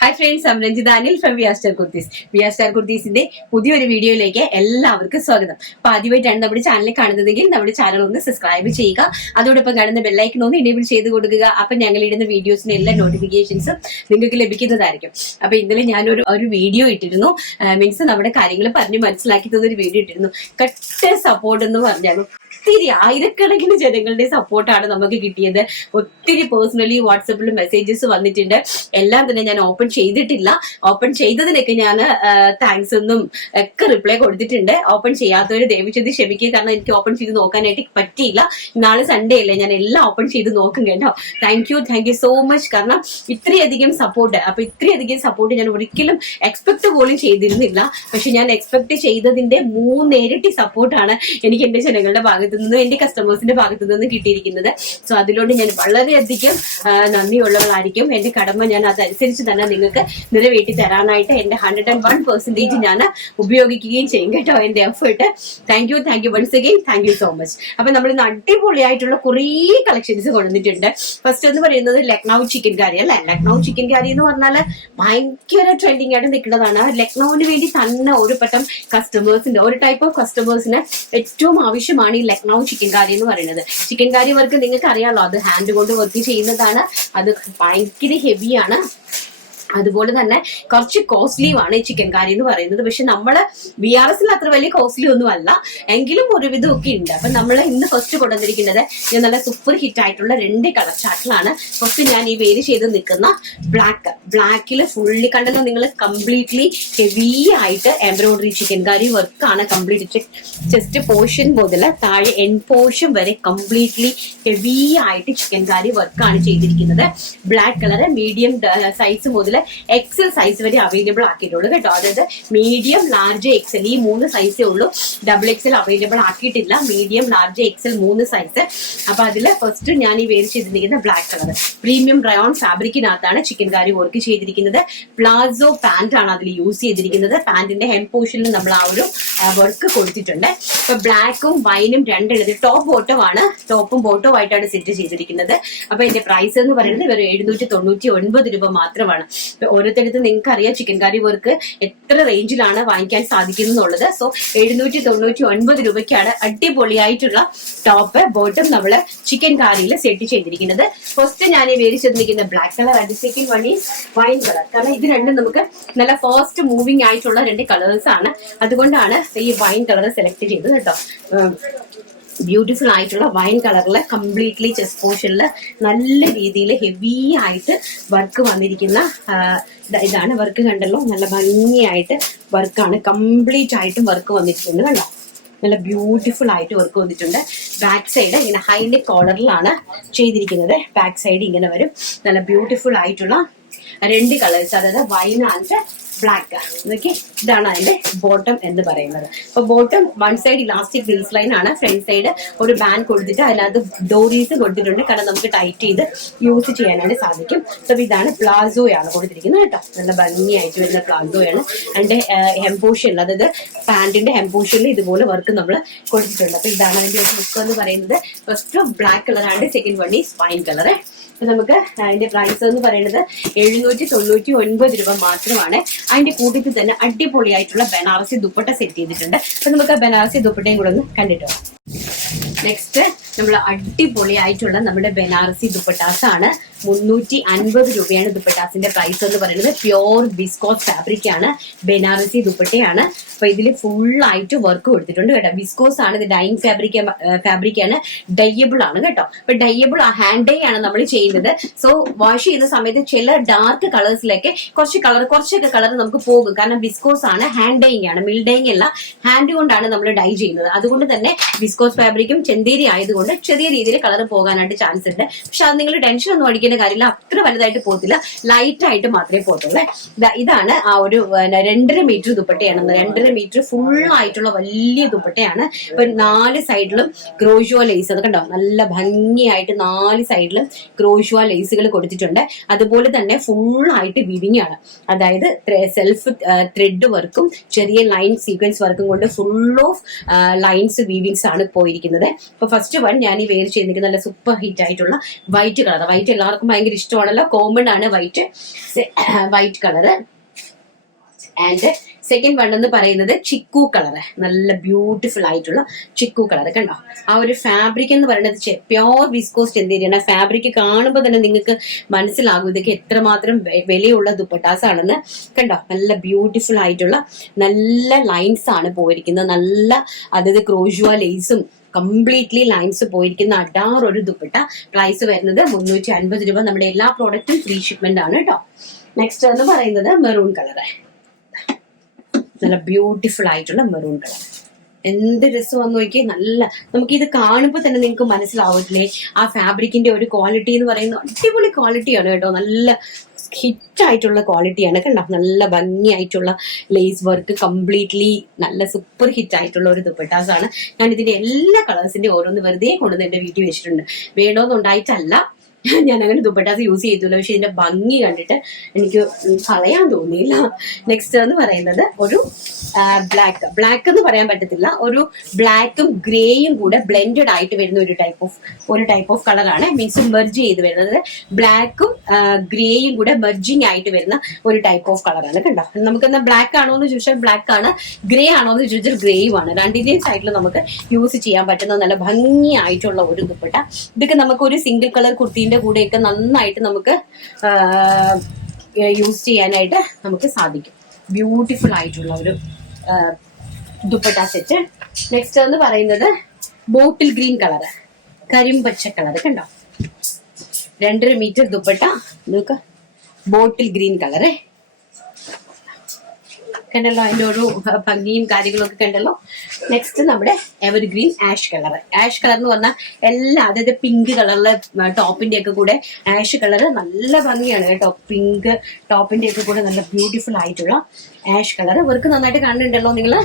Hi friends, I am Ranjitha Anil from V R Star Kurtis. V R Star കുർത്തീസിന്റെ പുതിയൊരു വീഡിയോയിലേക്ക് എല്ലാവർക്കും സ്വാഗതം. അപ്പൊ ആദ്യമായിട്ടാണ് നമ്മുടെ ചാനൽ കാണുന്നതെങ്കിൽ നമ്മുടെ ചാനൽ ഒന്ന് സബ്സ്ക്രൈബ് ചെയ്യുക. അതോടൊപ്പം കാണുന്ന ബെല്ലൈക്കൺ ഒന്ന് എനേബിൾ ചെയ്ത് കൊടുക്കുക. അപ്പൊ ഞങ്ങൾ ഇടുന്ന വീഡിയോസിന്റെ എല്ലാ നോട്ടിഫിക്കേഷൻസും നിങ്ങൾക്ക് ലഭിക്കുന്നതായിരിക്കും. അപ്പൊ ഇന്നലെ ഞാനൊരു വീഡിയോ ഇട്ടിരുന്നു. മീൻസ് നമ്മുടെ കാര്യങ്ങൾ പറഞ്ഞ് മനസ്സിലാക്കി തന്നൊരു വീഡിയോ ഇട്ടിരുന്നു. കട്ട സപ്പോർട്ട് എന്ന് പറഞ്ഞാലും ഒത്തിരി ആയിരക്കണക്കിന് ജനങ്ങളുടെ സപ്പോർട്ടാണ് നമുക്ക് കിട്ടിയത്. ഒത്തിരി പേഴ്സണലി വാട്സപ്പിൽ മെസ്സേജസ് വന്നിട്ടുണ്ട്. എല്ലാം തന്നെ ഞാൻ ഓപ്പൺ ചെയ്തിട്ടില്ല. ഓപ്പൺ ചെയ്തതിനൊക്കെ ഞാൻ താങ്ക്സ് ഒന്നും ഒക്കെ റിപ്ലൈ കൊടുത്തിട്ടുണ്ട്. ഓപ്പൺ ചെയ്യാത്തവര് ദയവുചെയ്ത് ക്ഷമിക്കുക, കാരണം എനിക്ക് ഓപ്പൺ ചെയ്ത് നോക്കാനായിട്ട് പറ്റിയില്ല. നാളെ സൺഡേ അല്ലേ, ഞാൻ എല്ലാം ഓപ്പൺ ചെയ്ത് നോക്കും കേട്ടോ. Thank you so much. കാരണം ഇത്രയധികം സപ്പോർട്ട്, അപ്പൊ ഇത്രയധികം സപ്പോർട്ട് ഞാൻ ഒരിക്കലും എക്സ്പെക്ട് പോലും ചെയ്തിരുന്നില്ല. പക്ഷെ ഞാൻ എക്സ്പെക്ട് ചെയ്തതിന്റെ 3 ഇരട്ടി സപ്പോർട്ടാണ് എനിക്ക് എന്റെ ജനങ്ങളുടെ ഭാഗത്തു നിന്നും എന്റെ കസ്റ്റമേഴ്സിന്റെ ഭാഗത്തു നിന്നും കിട്ടിയിരിക്കുന്നത്. സോ അതിലോട്ട് ഞാൻ വളരെയധികം നന്ദിയുള്ളവളായിരിക്കും. എന്റെ കടമ ഞാൻ അതനുസരിച്ച് തന്നെ നിങ്ങൾക്ക് നിറവേറ്റി തരാനായിട്ട് എന്റെ 101% ഞാൻ ഉപയോഗിക്കുകയും ചെയ്യും കേട്ടോ, എന്റെ effort. Thank you once again. Thank you so much. അപ്പൊ നമ്മൾ ഇന്ന് അടിപൊളിയായിട്ടുള്ള കുറേ കളക്ഷൻസ് കൊണ്ടുവന്നിട്ടുണ്ട്. ഫസ്റ്റ് എന്ന് പറയുന്നത് ലക്നൗ ചിക്കൻ കറി അല്ലെ. ലക്നൗ ചിക്കൻ കറി എന്ന് പറഞ്ഞാല് ഭയങ്കര ട്രെൻഡിങ് ആയിട്ട് നിൽക്കുന്നതാണ്. ലക്നൌവിന് വേണ്ടി തന്നെ ഒരു പറ്റം കസ്റ്റമേഴ്സിന്റെ ഒരു ടൈപ്പ് ഓഫ് കസ്റ്റമേഴ്സിന് ഏറ്റവും ആവശ്യമാണ് ഈ ലക്നൗ ചിക്കൻ കറി എന്ന് പറയുന്നത്. ചിക്കൻ കറി വർക്ക് നിങ്ങൾക്ക് അറിയാലോ, അത് ഹാൻഡ് കൊണ്ട് വർക്ക് ചെയ്യുന്നതാണ്. അത് ഭയങ്കര ഹെവിയാണ്. അതുപോലെ തന്നെ കുറച്ച് കോസ്റ്റ്ലിയുമാണ് ഈ ചിക്കൻ കറി എന്ന് പറയുന്നത്. പക്ഷെ നമ്മള് BRS അത്ര വലിയ കോസ്റ്റ്ലി ഒന്നും അല്ല, എങ്കിലും ഒരുവിധം ഒക്കെ ഉണ്ട്. അപ്പൊ നമ്മൾ ഇന്ന് ഫസ്റ്റ് കൊണ്ടുവന്നിരിക്കുന്നത് ഞാൻ നല്ല സൂപ്പർ ഹിറ്റ് ആയിട്ടുള്ള 2 കളർ ചാർട്ടിലാണ്. ഫസ്റ്റ് ഞാൻ ഈ വേര് ചെയ്ത് നിൽക്കുന്ന ബ്ലാക്കിൽ ഫുള്ളി കണ്ടല്ലോ നിങ്ങൾ, കംപ്ലീറ്റ്ലി ഹെവി ആയിട്ട് എംബ്രോയിഡറി ചിക്കൻ കറി വർക്കാണ്. കംപ്ലീറ്റ് ചെസ്റ്റ് പോർഷൻ മുതൽ താഴെ എൻഡ് പോർഷൻ വരെ കംപ്ലീറ്റ്ലി ഹെവി ആയിട്ട് ചിക്കൻ കറി വർക്കാണ് ചെയ്തിരിക്കുന്നത്. ബ്ലാക്ക് കളർ മീഡിയം സൈസ് മുതൽ എക്സൽ സൈസ് വരെ അവൈലബിൾ ആക്കിയിട്ടുള്ളൂ കേട്ടോ. അതായത് മീഡിയം, ലാർജ്, എക്സൽ ഈ 3 സൈസേ ഉള്ളൂ. XXL അവൈലബിൾ ആക്കിയിട്ടില്ല. Medium, large, XL 3 size. അപ്പൊ അതില് ഫസ്റ്റ് ഞാൻ ഈ വേര് ചെയ്തിരിക്കുന്ന ബ്ലാക്ക് കളർ പ്രീമിയം റയോൺ ഫാബ്രിക്കിനകത്താണ് ചിക്കൻ കറി വർക്ക് ചെയ്തിരിക്കുന്നത്. പ്ലാസോ പാന്റ് ആണ് അതിൽ യൂസ് ചെയ്തിരിക്കുന്നത്. പാന്റിന്റെ ഹെം പോർഷനിൽ നമ്മൾ ആ ഒരു വർക്ക് കൊടുത്തിട്ടുണ്ട്. ഇപ്പൊ ബ്ലാക്കും വൈനും 2 എഴുതി ടോപ്പ് ബോട്ടം ആണ്. ടോപ്പും ബോട്ടവും ആയിട്ടാണ് സെറ്റ് ചെയ്തിരിക്കുന്നത്. അപ്പൊ ഇതിന്റെ പ്രൈസ് എന്ന് പറയുന്നത് വെറും 799 രൂപ മാത്രമാണ്. ഓരോരുത്തരത്ത് നിങ്ങൾക്ക് അറിയാം ചിക്കൻ കറി വർക്ക് എത്ര റേഞ്ചിലാണ് വാങ്ങിക്കാൻ സാധിക്കുന്നുള്ളത്. സോ 799 രൂപയ്ക്കാണ് അടിപൊളിയായിട്ടുള്ള ടോപ്പ് ബോട്ടം നമ്മള് ചിക്കൻ കറിയിൽ സെറ്റ് ചെയ്തിരിക്കുന്നത്. ഫസ്റ്റ് ഞാൻ ഈ വേരിച്ചിരിക്കുന്ന black colour and second one is wine colour. കാരണം ഇത് രണ്ടും നമുക്ക് നല്ല ഫാസ്റ്റ് മൂവിങ് ആയിട്ടുള്ള 2 കളേഴ്സ് ആണ്. അതുകൊണ്ടാണ് ഈ വൈൻ കളർ സെലക്ട് ചെയ്തത് കേട്ടോ. ബ്യൂട്ടിഫുൾ ആയിട്ടുള്ള വൈൻ കളറില് കംപ്ലീറ്റ്ലി ചെസ്റ്റ് പോർഷനിൽ നല്ല രീതിയിൽ ഹെവി ആയിട്ട് വർക്ക് വന്നിരിക്കുന്ന ഇതാണ്. വർക്ക് കണ്ടല്ലോ, നല്ല ഭംഗിയായിട്ട് വർക്കാണ്. കംപ്ലീറ്റ് ആയിട്ടും വർക്ക് വന്നിട്ടുണ്ട് കണ്ടോ, നല്ല ബ്യൂട്ടിഫുൾ ആയിട്ട് വർക്ക് വന്നിട്ടുണ്ട്. ബാക്ക് സൈഡ് ഇങ്ങനെ ഹൈലി കോളറിലാണ് ചെയ്തിരിക്കുന്നത്. ബാക്ക് സൈഡ് ഇങ്ങനെ വരും. നല്ല ബ്യൂട്ടിഫുൾ ആയിട്ടുള്ള 2 കളേഴ്സ്, അതായത് വൈൻ ആൻഡ് ബ്ലാക്ക്. ഓക്കെ, ഇതാണ് അതിന്റെ ബോട്ടം എന്ന് പറയുന്നത്. അപ്പൊ bottom one side elastic base line ആണ്. ഫ്രണ്ട് സൈഡ് ഒരു ബാൻഡ് കൊടുത്തിട്ട് അതിനകത്ത് ഡോറീസ് കൊടുത്തിട്ടുണ്ട്. കാരണം നമുക്ക് ടൈറ്റ് ചെയ്ത് യൂസ് ചെയ്യാനായിട്ട് സാധിക്കും. സോ ഇതാണ് പ്ലാസോയാണ് കൊടുത്തിരിക്കുന്നത് കേട്ടോ. നല്ല ഭംഗിയായിട്ട് വരുന്ന പ്ലാസോയാണ്. അതിന്റെ ഹെംപോഷനിൽ, അതായത് പാന്റിന്റെ ഹെംപോഷനിൽ ഇതുപോലെ വർക്ക് നമ്മൾ കൊടുത്തിട്ടുണ്ട്. അപ്പൊ ഇതാണ് അതിന്റെ ഒരു ലുക്ക് എന്ന് പറയുന്നത്. ഫസ്റ്റ് ബ്ലാക്ക് കളറാണ്, second one is wine colour. നമുക്ക് അതിന്റെ പ്രൈസ് എന്ന് പറയുന്നത് 799 രൂപ മാത്രമാണ്. അതിന്റെ കൂട്ടത്തിൽ തന്നെ അടിപൊളിയായിട്ടുള്ള ബനാറസി ദുപ്പട്ട സെറ്റ് ചെയ്തിട്ടുണ്ട്. അപ്പൊ നമുക്ക് ആ ബനാറസി ദുപ്പട്ടയും കൂടെ ഒന്ന് കണ്ടിട്ടോ. നെക്സ്റ്റ് നമ്മൾ അടിപൊളിയായിട്ടുള്ള നമ്മുടെ ബനാറസി ദുപ്പട്ടാസ് ആണ്. 350 രൂപയാണ് ദുപ്പട്ടാസിന്റെ പ്രൈസ് എന്ന് പറയുന്നത്. പ്യോർ വിസ്കോസ് ഫാബ്രിക് ആണ്, ബനാറസി ദുപ്പട്ടയാണ്. അപ്പൊ ഇതിൽ ഫുൾ ആയിട്ട് വർക്ക് കൊടുത്തിട്ടുണ്ട് കേട്ടോ. വിസ്കോസ് ആണ്, ഇത് ഡൈയിങ് ഫാബ്രിക് ആണ്, ഡയബിൾ ആണ് കേട്ടോ. അപ്പൊ ഡയബിൾ ഹാൻഡ് ഡൈ ആണ് നമ്മൾ ചെയ്യുന്നത്. സോ വാഷ് ചെയ്യുന്ന സമയത്ത് ചില ഡാർക്ക് കളേഴ്സിലേക്ക് കുറച്ചൊക്കെ കളർ നമുക്ക് പോകും. കാരണം വിസ്കോസ് ആണ്, ഹാൻഡ് ഡൈയിങ് ആണ്, മിൽ ഡൈയിങ് അല്ല, ഹാൻഡ് കൊണ്ടാണ് നമ്മൾ ഡൈ ചെയ്യുന്നത്. അതുകൊണ്ട് തന്നെ വിസ്കോസ് ഫാബ്രിക്കും ചെന്തേരി ആയതുകൊണ്ട് ചെറിയ രീതിയിൽ കളർ പോകാനായിട്ട് ചാൻസ് ഉണ്ട്. പക്ഷെ അത് നിങ്ങൾ ടെൻഷൻ ഒന്നും അടിക്കേണ്ട കാര്യമില്ല, അത്ര വലുതായിട്ട് പോകത്തില്ല, ലൈറ്റ് ആയിട്ട് മാത്രമേ പോകത്തുള്ളൂ. ഇതാണ് ആ ഒരു 2.5 മീറ്റർ ദുപ്പട്ടയാണ്. 2.5 മീറ്റർ ഫുൾ ആയിട്ടുള്ള വലിയ ദുപ്പട്ടയാണ്. ഇപ്പൊ 4 സൈഡിലും ക്രോഷ്വ ലേസ്, അത് കണ്ടോ, നല്ല ഭംഗിയായിട്ട് 4 സൈഡിലും ക്രോഷ്വ ലേസുകൾ കൊടുത്തിട്ടുണ്ട്. അതുപോലെ തന്നെ ഫുൾ ആയിട്ട് വീവിംഗ് ആണ്. അതായത് സെൽഫ് ത്രെഡ് വർക്കും ചെറിയ ലൈൻ സീക്വൻസ് വർക്കും കൊണ്ട് ഫുൾ ഓഫ് ലൈൻസ് വീവിങ്സ് ആണ് പോയിരിക്കുന്നത്. ഇപ്പൊ ഫസ്റ്റ് വൺ ഞാൻ ഈ വെയർ ചെയ്തിരിക്കുന്ന നല്ല സൂപ്പർ ഹിറ്റ് ആയിട്ടുള്ള വൈറ്റ് കളർ. വൈറ്റ് എല്ലാവർക്കും ഭയങ്കര ഇഷ്ടമാണല്ലോ, കോമൺ ആണ് white. White colour. And second one എന്ന് പറയുന്നത് ചിക്കു കളറ്, നല്ല ബ്യൂട്ടിഫുൾ ആയിട്ടുള്ള ചിക്കു കളർ. കണ്ടോ ആ ഒരു ഫാബ്രിക് എന്ന് പറയുന്നത് പ്യോർ വിസ്കോസ് ചെന്തേരിയാണ്. ഫാബ്രിക് കാണുമ്പോൾ തന്നെ നിങ്ങൾക്ക് മനസ്സിലാകും ഇതൊക്കെ എത്രമാത്രം വിലയുള്ള ദുപ്പട്ടാസ് ആണെന്ന്. കണ്ടോ നല്ല ബ്യൂട്ടിഫുൾ ആയിട്ടുള്ള നല്ല ലൈൻസ് ആണ് പോയിരിക്കുന്നത്. നല്ല അതായത് ക്രോഷ്വ ലേസും കംപ്ലീറ്റ്ലി ലൈൻസ് പോയിരിക്കുന്ന അഡാർ ഒരു ദുപ്പട്ട. പ്രൈസ് വരുന്നത് 350 രൂപ. നമ്മുടെ എല്ലാ പ്രോഡക്റ്റും ഫ്രീ ഷിപ്മെന്റ് ആണ് കേട്ടോ. നെക്സ്റ്റ് എന്ന് പറയുന്നത് മെറൂൺ കളർ. നല്ല ബ്യൂട്ടിഫുൾ ആയിട്ടുള്ള മെറൂൺ കളർ. എന്ത് രസമാന്ന് നോക്കി. നല്ല നമുക്കിത് കാണുമ്പോൾ തന്നെ നിങ്ങൾക്ക് മനസ്സിലാവില്ലേ ആ ഫാബ്രിക്കിന്റെ ഒരു ക്വാളിറ്റി എന്ന് പറയുന്നത് അടിപൊളി ക്വാളിറ്റിയാണ് കേട്ടോ. നല്ല ഹിറ്റ് ആയിട്ടുള്ള ക്വാളിറ്റിയാണ്. കണ്ടോ നല്ല ഭംഗിയായിട്ടുള്ള ലേസ് വർക്ക്, കംപ്ലീറ്റ്ലി നല്ല സൂപ്പർ ഹിറ്റ് ആയിട്ടുള്ള ഒരു ദുപ്പട്ടാസ് ആണ്. ഞാൻ ഇതിന്റെ എല്ലാ കളേഴ്സിന്റെ ഓരോന്ന് വെറുതെ കൊണ്ടുവന്ന് എന്റെ വീട്ടിൽ വെച്ചിട്ടുണ്ട്. വേണമെന്നുണ്ടായിട്ടല്ല, ഞാൻ അങ്ങനെ ദുപ്പട്ടാസ് യൂസ് ചെയ്തില്ല, പക്ഷെ ഇതിന്റെ ഭംഗി കണ്ടിട്ട് എനിക്ക് കളയാൻ തോന്നിയില്ല. നെക്സ്റ്റ് എന്ന് പറയുന്നത് ഒരു ബ്ലാക്ക് എന്ന് പറയാൻ പറ്റത്തില്ല, ഒരു ബ്ലാക്കും ഗ്രേയും കൂടെ ബ്ലെൻഡഡ് ആയിട്ട് വരുന്ന ഒരു ടൈപ്പ് ഓഫ് കളറാണ്. മീൻസ് മെർജ് ചെയ്ത് വരുന്നത് ബ്ലാക്കും ഗ്രേയും കൂടെ മെർജിങ് ആയിട്ട് വരുന്ന ഒരു ടൈപ്പ് ഓഫ് കളറാണ്. കണ്ടോ നമുക്കെന്താ ബ്ലാക്ക് ആണോ എന്ന് ചോദിച്ചാൽ ബ്ലാക്ക് ആണ്, ഗ്രേ ആണോ എന്ന് ചോദിച്ചാൽ ഗ്രേയും ആണ്. രണ്ടിന്റെയും സൈഡിൽ നമുക്ക് യൂസ് ചെയ്യാൻ പറ്റുന്ന നല്ല ഭംഗിയായിട്ടുള്ള ഒരു ദുപ്പട്ട. ഇതൊക്കെ നമുക്ക് ഒരു സിംഗിൾ കളർ കുർത്തിന്റെ കൂടെയൊക്കെ നന്നായിട്ട് നമുക്ക് യൂസ് ചെയ്യാനായിട്ട് നമുക്ക് സാധിക്കും. ബ്യൂട്ടിഫുൾ ആയിട്ടുള്ള ഒരു ദുപ്പട്ട സെറ്റ്. നെക്സ്റ്റ് എന്ന് പറയുന്നത് ബോട്ടിൽ ഗ്രീൻ കളറ്, കരിമ്പച്ച കളർ. കണ്ടോ 2.5 മീറ്റർ ദുപ്പട്ട. നോക്ക ബോട്ടിൽ ഗ്രീൻ കളറ് കണ്ടല്ലോ, അതിന്റെ ഒരു ഭംഗിയും കാര്യങ്ങളൊക്കെ കണ്ടല്ലോ. നെക്സ്റ്റ് നമ്മുടെ evergreen ash colour. Ash colour എന്ന് പറഞ്ഞാൽ എല്ലാ അതായത് പിങ്ക് കളറിലെ ടോപ്പിന്റെ ഒക്കെ കൂടെ ആഷ് കളർ നല്ല ഭംഗിയാണ് കേട്ടോ. പിങ്ക് ടോപ്പിന്റെ ഒക്കെ കൂടെ നല്ല ബ്യൂട്ടിഫുൾ ആയിട്ടുള്ള ആഷ് കളർ. ഇവർക്ക് നന്നായിട്ട് കാണുന്നുണ്ടല്ലോ നിങ്ങള്.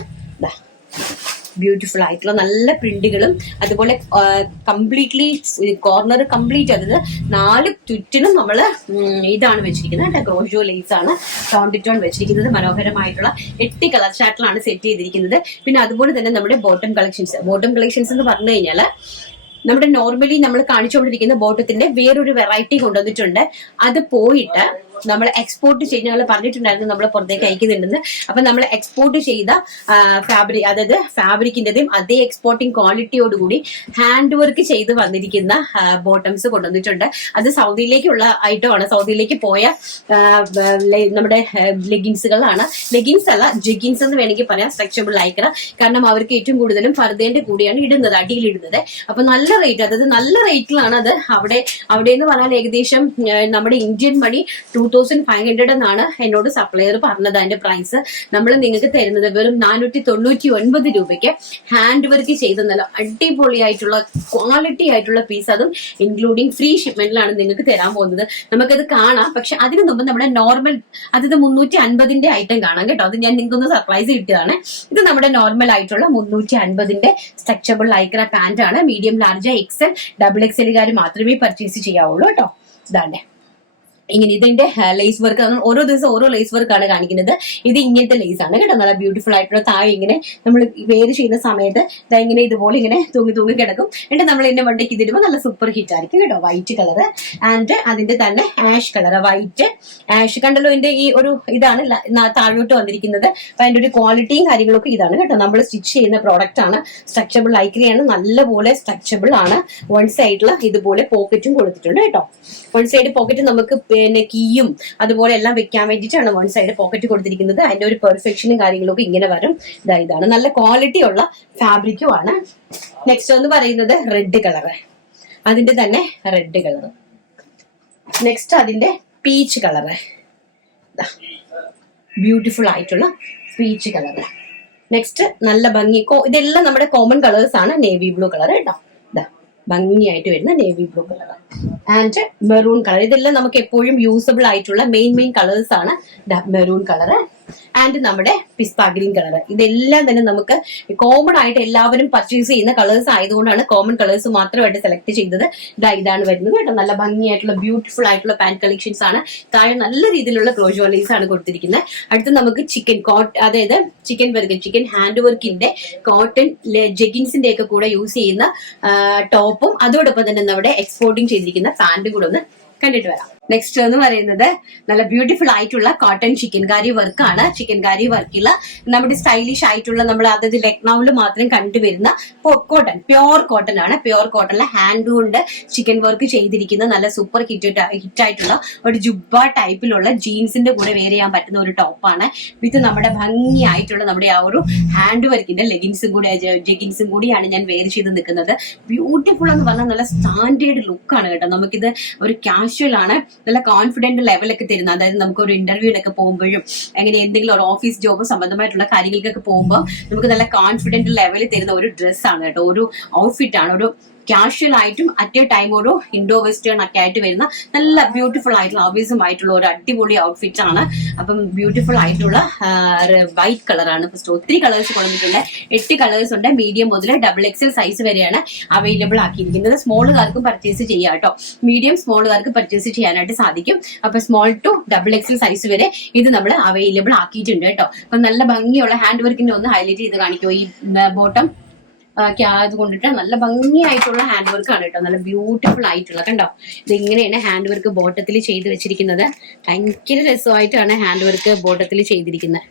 ബ്യൂട്ടിഫുൾ ആയിട്ടുള്ള നല്ല പ്രിന്റുകളും അതുപോലെ കംപ്ലീറ്റ്ലി കോർണർ കംപ്ലീറ്റ് അതായത് 4 ചുറ്റിനും നമ്മള് ഇതാണ് വെച്ചിരിക്കുന്നത്. ക്രോഷ്യോ ലേസ് ആണ് ടോൺ വെച്ചിരിക്കുന്നത്. മനോഹരമായിട്ടുള്ള 8 കളർ ചാർട്ടിലാണ് സെറ്റ് ചെയ്തിരിക്കുന്നത്. പിന്നെ അതുപോലെ തന്നെ നമ്മുടെ ബോട്ടം കളക്ഷൻസ് എന്ന് പറഞ്ഞു കഴിഞ്ഞാല് നമ്മുടെ നോർമലി നമ്മൾ കാണിച്ചുകൊണ്ടിരിക്കുന്ന ബോട്ടത്തിന്റെ വേറൊരു വെറൈറ്റി കൊണ്ടുവന്നിട്ടുണ്ട്. അത് പോയിട്ട് നമ്മൾ എക്സ്പോർട്ട് ചെയ്ത് ഞങ്ങൾ പറഞ്ഞിട്ടുണ്ടായിരുന്നു നമ്മൾ പുറത്തേക്ക് അയക്കുന്നുണ്ടെന്ന്. അപ്പൊ നമ്മൾ എക്സ്പോർട്ട് ചെയ്ത ഫാബ്രിക് അതായത് ഫാബ്രിക്കിന്റെതും അതേ എക്സ്പോർട്ടിംഗ് ക്വാളിറ്റിയോടുകൂടി ഹാൻഡ് വർക്ക് ചെയ്ത് വന്നിരിക്കുന്ന ബോട്ടംസ് കൊണ്ടുവന്നിട്ടുണ്ട്. അത് സൗദിയിലേക്കുള്ള ഐറ്റമാണ്. സൗദിയിലേക്ക് പോയ നമ്മുടെ ലെഗിൻസുകളാണ്. ലെഗിൻസ് അല്ല, ജെഗിൻസ് എന്ന് വേണമെങ്കിൽ പറയാം. Stretchable Lycra. കാരണം അവർക്ക് ഏറ്റവും കൂടുതലും ഫർദേന്റെ കൂടിയാണ് ഇടുന്നത്, അടിയിലിടുന്നത്. അപ്പൊ നല്ല റേറ്റ്, അതായത് നല്ല റേറ്റിലാണ് അത്. അവിടെ എന്ന് പറഞ്ഞാൽ ഏകദേശം നമ്മുടെ ഇന്ത്യൻ മണി 2500 എന്നാണ് എന്നോട് സപ്ലയർ പറഞ്ഞത്. അതിന്റെ പ്രൈസ് നമ്മൾ നിങ്ങൾക്ക് തരുന്നത് വെറും 499 രൂപയ്ക്ക് ഹാൻഡ് വർക്ക് ചെയ്ത നല്ല അടിപൊളിയായിട്ടുള്ള ക്വാളിറ്റി ആയിട്ടുള്ള പീസ്, അതും ഇൻക്ലൂഡിങ് ഫ്രീ ഷിപ്മെന്റിലാണ് നിങ്ങൾക്ക് തരാൻ പോകുന്നത്. നമുക്കത് കാണാം, പക്ഷെ അതിന് മുമ്പ് നമ്മുടെ നോർമൽ അതായത് 350ന്റെ ഐറ്റം കാണാം കേട്ടോ. അത് ഞാൻ നിങ്ങൾക്കൊന്ന് സർപ്രൈസ് കിട്ടിയതാണ്. ഇത് നമ്മുടെ നോർമൽ ആയിട്ടുള്ള 350ന്റെ സ്ട്രെച്ചബിൾ ലൈക്ര പാന്റ് ആണ്. മീഡിയം, ലാർജ്, എക്സൽ, XXL മാത്രമേ പർച്ചേസ് ചെയ്യാവുള്ളൂ കേട്ടോ. ഇതാണ്ടേ ഇങ്ങനെ ഇതിന്റെ ലേസ് വർക്ക് ഓരോ ദിവസം ഓരോ ലേസ് വർക്കാണ് കാണിക്കുന്നത്. ഇത് ഇങ്ങനത്തെ ലേസ് ആണ് കേട്ടോ. നല്ല ബ്യൂട്ടിഫുൾ ആയിട്ടുള്ള താഴെ ഇങ്ങനെ നമ്മൾ വെയർ ചെയ്യുന്ന സമയത്ത് ഇങ്ങനെ ഇതുപോലെ ഇങ്ങനെ തൂങ്ങി കിടക്കും. എന്നിട്ട് നമ്മൾ ഇതിന്റെ വണ്ടിക്ക് ഇതിടുമ്പോൾ നല്ല സൂപ്പർ ഹിറ്റ് ആയിരിക്കും കേട്ടോ. വൈറ്റ് കളർ ആൻഡ് അതിന്റെ തന്നെ ആഷ് കളർ. വൈറ്റ് ആഷ് കണ്ടല്ലോ. ഇതിന്റെ ഈ ഒരു ഇതാണ് താഴോട്ട് വന്നിരിക്കുന്നത്. അപ്പൊ അതിന്റെ ഒരു ക്വാളിറ്റിയും കാര്യങ്ങളൊക്കെ ഇതാണ് കേട്ടോ. നമ്മൾ സ്റ്റിച്ച് ചെയ്യുന്ന പ്രോഡക്റ്റ് ആണ്. സ്ട്രെച്ചബിൾ ലൈക്രയാണ്, നല്ലപോലെ സ്ട്രെച്ചബിൾ ആണ്. വൺ സൈഡിൽ ഇതുപോലെ പോക്കറ്റും കൊടുത്തിട്ടുണ്ട് കേട്ടോ. വൺ സൈഡ് പോക്കറ്റ് നമുക്ക് പിന്നെ കീയും അതുപോലെ എല്ലാം വെക്കാൻ വേണ്ടിയിട്ടാണ് വൺ സൈഡ് പോക്കറ്റ് കൊടുത്തിരിക്കുന്നത്. അതിന്റെ ഒരു പെർഫെക്ഷനും കാര്യങ്ങളൊക്കെ ഇങ്ങനെ വരും. ഇതാണ് നല്ല ക്വാളിറ്റി ഉള്ള ഫാബ്രിക്കും ആണ്. നെക്സ്റ്റ് എന്ന് പറയുന്നത് റെഡ് കളർ. അതിന്റെ തന്നെ റെഡ് കളർ. നെക്സ്റ്റ് അതിന്റെ പീച്ച് കളർ. ബ്യൂട്ടിഫുൾ ആയിട്ടുള്ള പീച്ച് കളർ. നെക്സ്റ്റ് നല്ല ഭംഗി, ഇതെല്ലാം നമ്മുടെ കോമൺ കളേഴ്സ് ആണ്. നേവി ബ്ലൂ കളർ കേട്ടോ. ഭംഗിയായിട്ട് വരുന്ന navy blue colour and maroon colour. ഇതെല്ലാം നമുക്ക് എപ്പോഴും യൂസബിൾ ആയിട്ടുള്ള മെയിൻ കളേഴ്സ് ആണ്. മെറൂൺ കളർ ആൻഡ് നമ്മുടെ പിസ്ത ഗ്രീൻ കളർ. ഇതെല്ലാം തന്നെ നമുക്ക് കോമൺ ആയിട്ട് എല്ലാവരും പർച്ചേസ് ചെയ്യുന്ന കളേഴ്സ് ആയതുകൊണ്ടാണ് കോമൺ കളേഴ്സ് മാത്രമായിട്ട് സെലക്ട് ചെയ്തത്. ഇതാണ് വരുന്നത് കേട്ടോ. നല്ല ഭംഗിയായിട്ടുള്ള ബ്യൂട്ടിഫുൾ ആയിട്ടുള്ള പാന്റ് കളക്ഷൻസ് ആണ്. താഴെ നല്ല രീതിയിലുള്ള ക്രോഷോ ലേസ് ആണ് കൊടുത്തിരിക്കുന്നത്. അടുത്ത് നമുക്ക് ചിക്കൻ അതായത് ചിക്കൻ ഹാൻഡ് വർക്കിന്റെ കോട്ടൺ ജെഗിൻസിന്റെ ഒക്കെ കൂടെ യൂസ് ചെയ്യുന്ന ടോപ്പും അതോടൊപ്പം തന്നെ നമ്മുടെ എക്സ്പോർട്ടിങ് ചെയ്തിരിക്കുന്ന പാന്റും കൂടെ ഒന്ന് കണ്ടിട്ട് വരാം. നെക്സ്റ്റ് എന്ന് പറയുന്നത് നല്ല ബ്യൂട്ടിഫുൾ ആയിട്ടുള്ള കോട്ടൺ ചിക്കൻകാരി വർക്കാണ്. ചിക്കൻകാരി വർക്കിൽ നമ്മുടെ സ്റ്റൈലിഷ് ആയിട്ടുള്ള നമ്മൾ അതായത് ലക്നൌവിൽ മാത്രം കണ്ടുവരുന്ന കോട്ടൺ, പ്യോർ കോട്ടൺ ആണ്. പ്യോർ കോട്ടണിലെ ഹാൻഡ് കൊണ്ട് ചിക്കൻ വർക്ക് ചെയ്തിരിക്കുന്ന നല്ല സൂപ്പർ ഹിറ്റായിട്ടുള്ള ഒരു ജുബ്ബ ടൈപ്പിലുള്ള ജീൻസിന്റെ കൂടെ വെയർ ചെയ്യാൻ പറ്റുന്ന ഒരു ടോപ്പാണ്. വിത്ത് നമ്മുടെ ഭംഗിയായിട്ടുള്ള നമ്മുടെ ആ ഒരു ഹാൻഡ് വർക്കിന്റെ ജെഗിൻസും കൂടിയാണ് ഞാൻ വെയർ ചെയ്ത് നിൽക്കുന്നത്. ബ്യൂട്ടിഫുൾ എന്ന് പറഞ്ഞാൽ നല്ല സ്റ്റാൻഡേർഡ് ലുക്കാണ് കേട്ടോ. നമുക്കിത് ഒരു കാഷ്വൽ ആണ്, നല്ല കോൺഫിഡന്റ് ലെവലൊക്കെ തരുന്ന, അതായത് നമുക്ക് ഒരു ഇന്റർവ്യൂവിനൊക്കെ പോകുമ്പോഴും അങ്ങനെ എന്തെങ്കിലും ഒരു ഓഫീസ് ജോബ് സംബന്ധമായിട്ടുള്ള കാര്യങ്ങൾക്കൊക്കെ പോകുമ്പോൾ നമുക്ക് നല്ല കോൺഫിഡന്റ് ലെവലിൽ തരുന്ന ഒരു ഡ്രസ്സാണ് കേട്ടോ. ഒരു ഔട്ട്ഫിറ്റ് ആണ്. ഒരു കാഷ്വൽ ആയിട്ടും അറ്റ് എ ടൈം ഒരു ഇൻഡോ വെസ്റ്റേൺ ഒക്കെ ആയിട്ട് വരുന്ന നല്ല ബ്യൂട്ടിഫുൾ ആയിട്ടുള്ള ആവശ്യമായിട്ടുള്ള ഒരു അടിപൊളി ഔട്ട്ഫിറ്റ് ആണ്. അപ്പം ബ്യൂട്ടിഫുൾ ആയിട്ടുള്ള വൈറ്റ് കളറാണ്. ഫസ്റ്റ് ഒത്തിരി കളേഴ്സ് കൊണ്ടിട്ടുണ്ട്. 8 കളേഴ്സ് ഉണ്ട്. മീഡിയം മുതൽ XXL സൈസ് വരെയാണ് അവൈലബിൾ ആക്കിയിരിക്കുന്നത്. സ്മോളുകാർക്കും പർച്ചേസ് ചെയ്യാം കേട്ടോ. മീഡിയം സ്മോളുകാർക്ക് പർച്ചേസ് ചെയ്യാനായിട്ട് സാധിക്കും. അപ്പൊ സ്മോൾ ടു XXL സൈസ് വരെ ഇത് നമ്മൾ അവൈലബിൾ ആക്കിയിട്ടുണ്ട് കേട്ടോ. അപ്പൊ നല്ല ഭംഗിയുള്ള ഹാൻഡ് വർക്കിന്റെ ഒന്ന് ഹൈലൈറ്റ് ചെയ്ത് കാണിക്കുമോ. ഈ ബോട്ടം അത് കൊണ്ടിട്ട് നല്ല ഭംഗിയായിട്ടുള്ള ഹാൻഡ് വർക്ക് ആണ് കേട്ടോ. നല്ല ബ്യൂട്ടിഫുൾ ആയിട്ടുള്ള കണ്ടോ. ഇത് ഇങ്ങനെയാണ് ഹാൻഡ് വർക്ക് ബോട്ടത്തിൽ ചെയ്ത് വെച്ചിരിക്കുന്നത്. ഭയങ്കര രസമായിട്ടാണ് ഹാൻഡ് വർക്ക് ബോട്ടത്തിൽ ചെയ്തിരിക്കുന്നത്.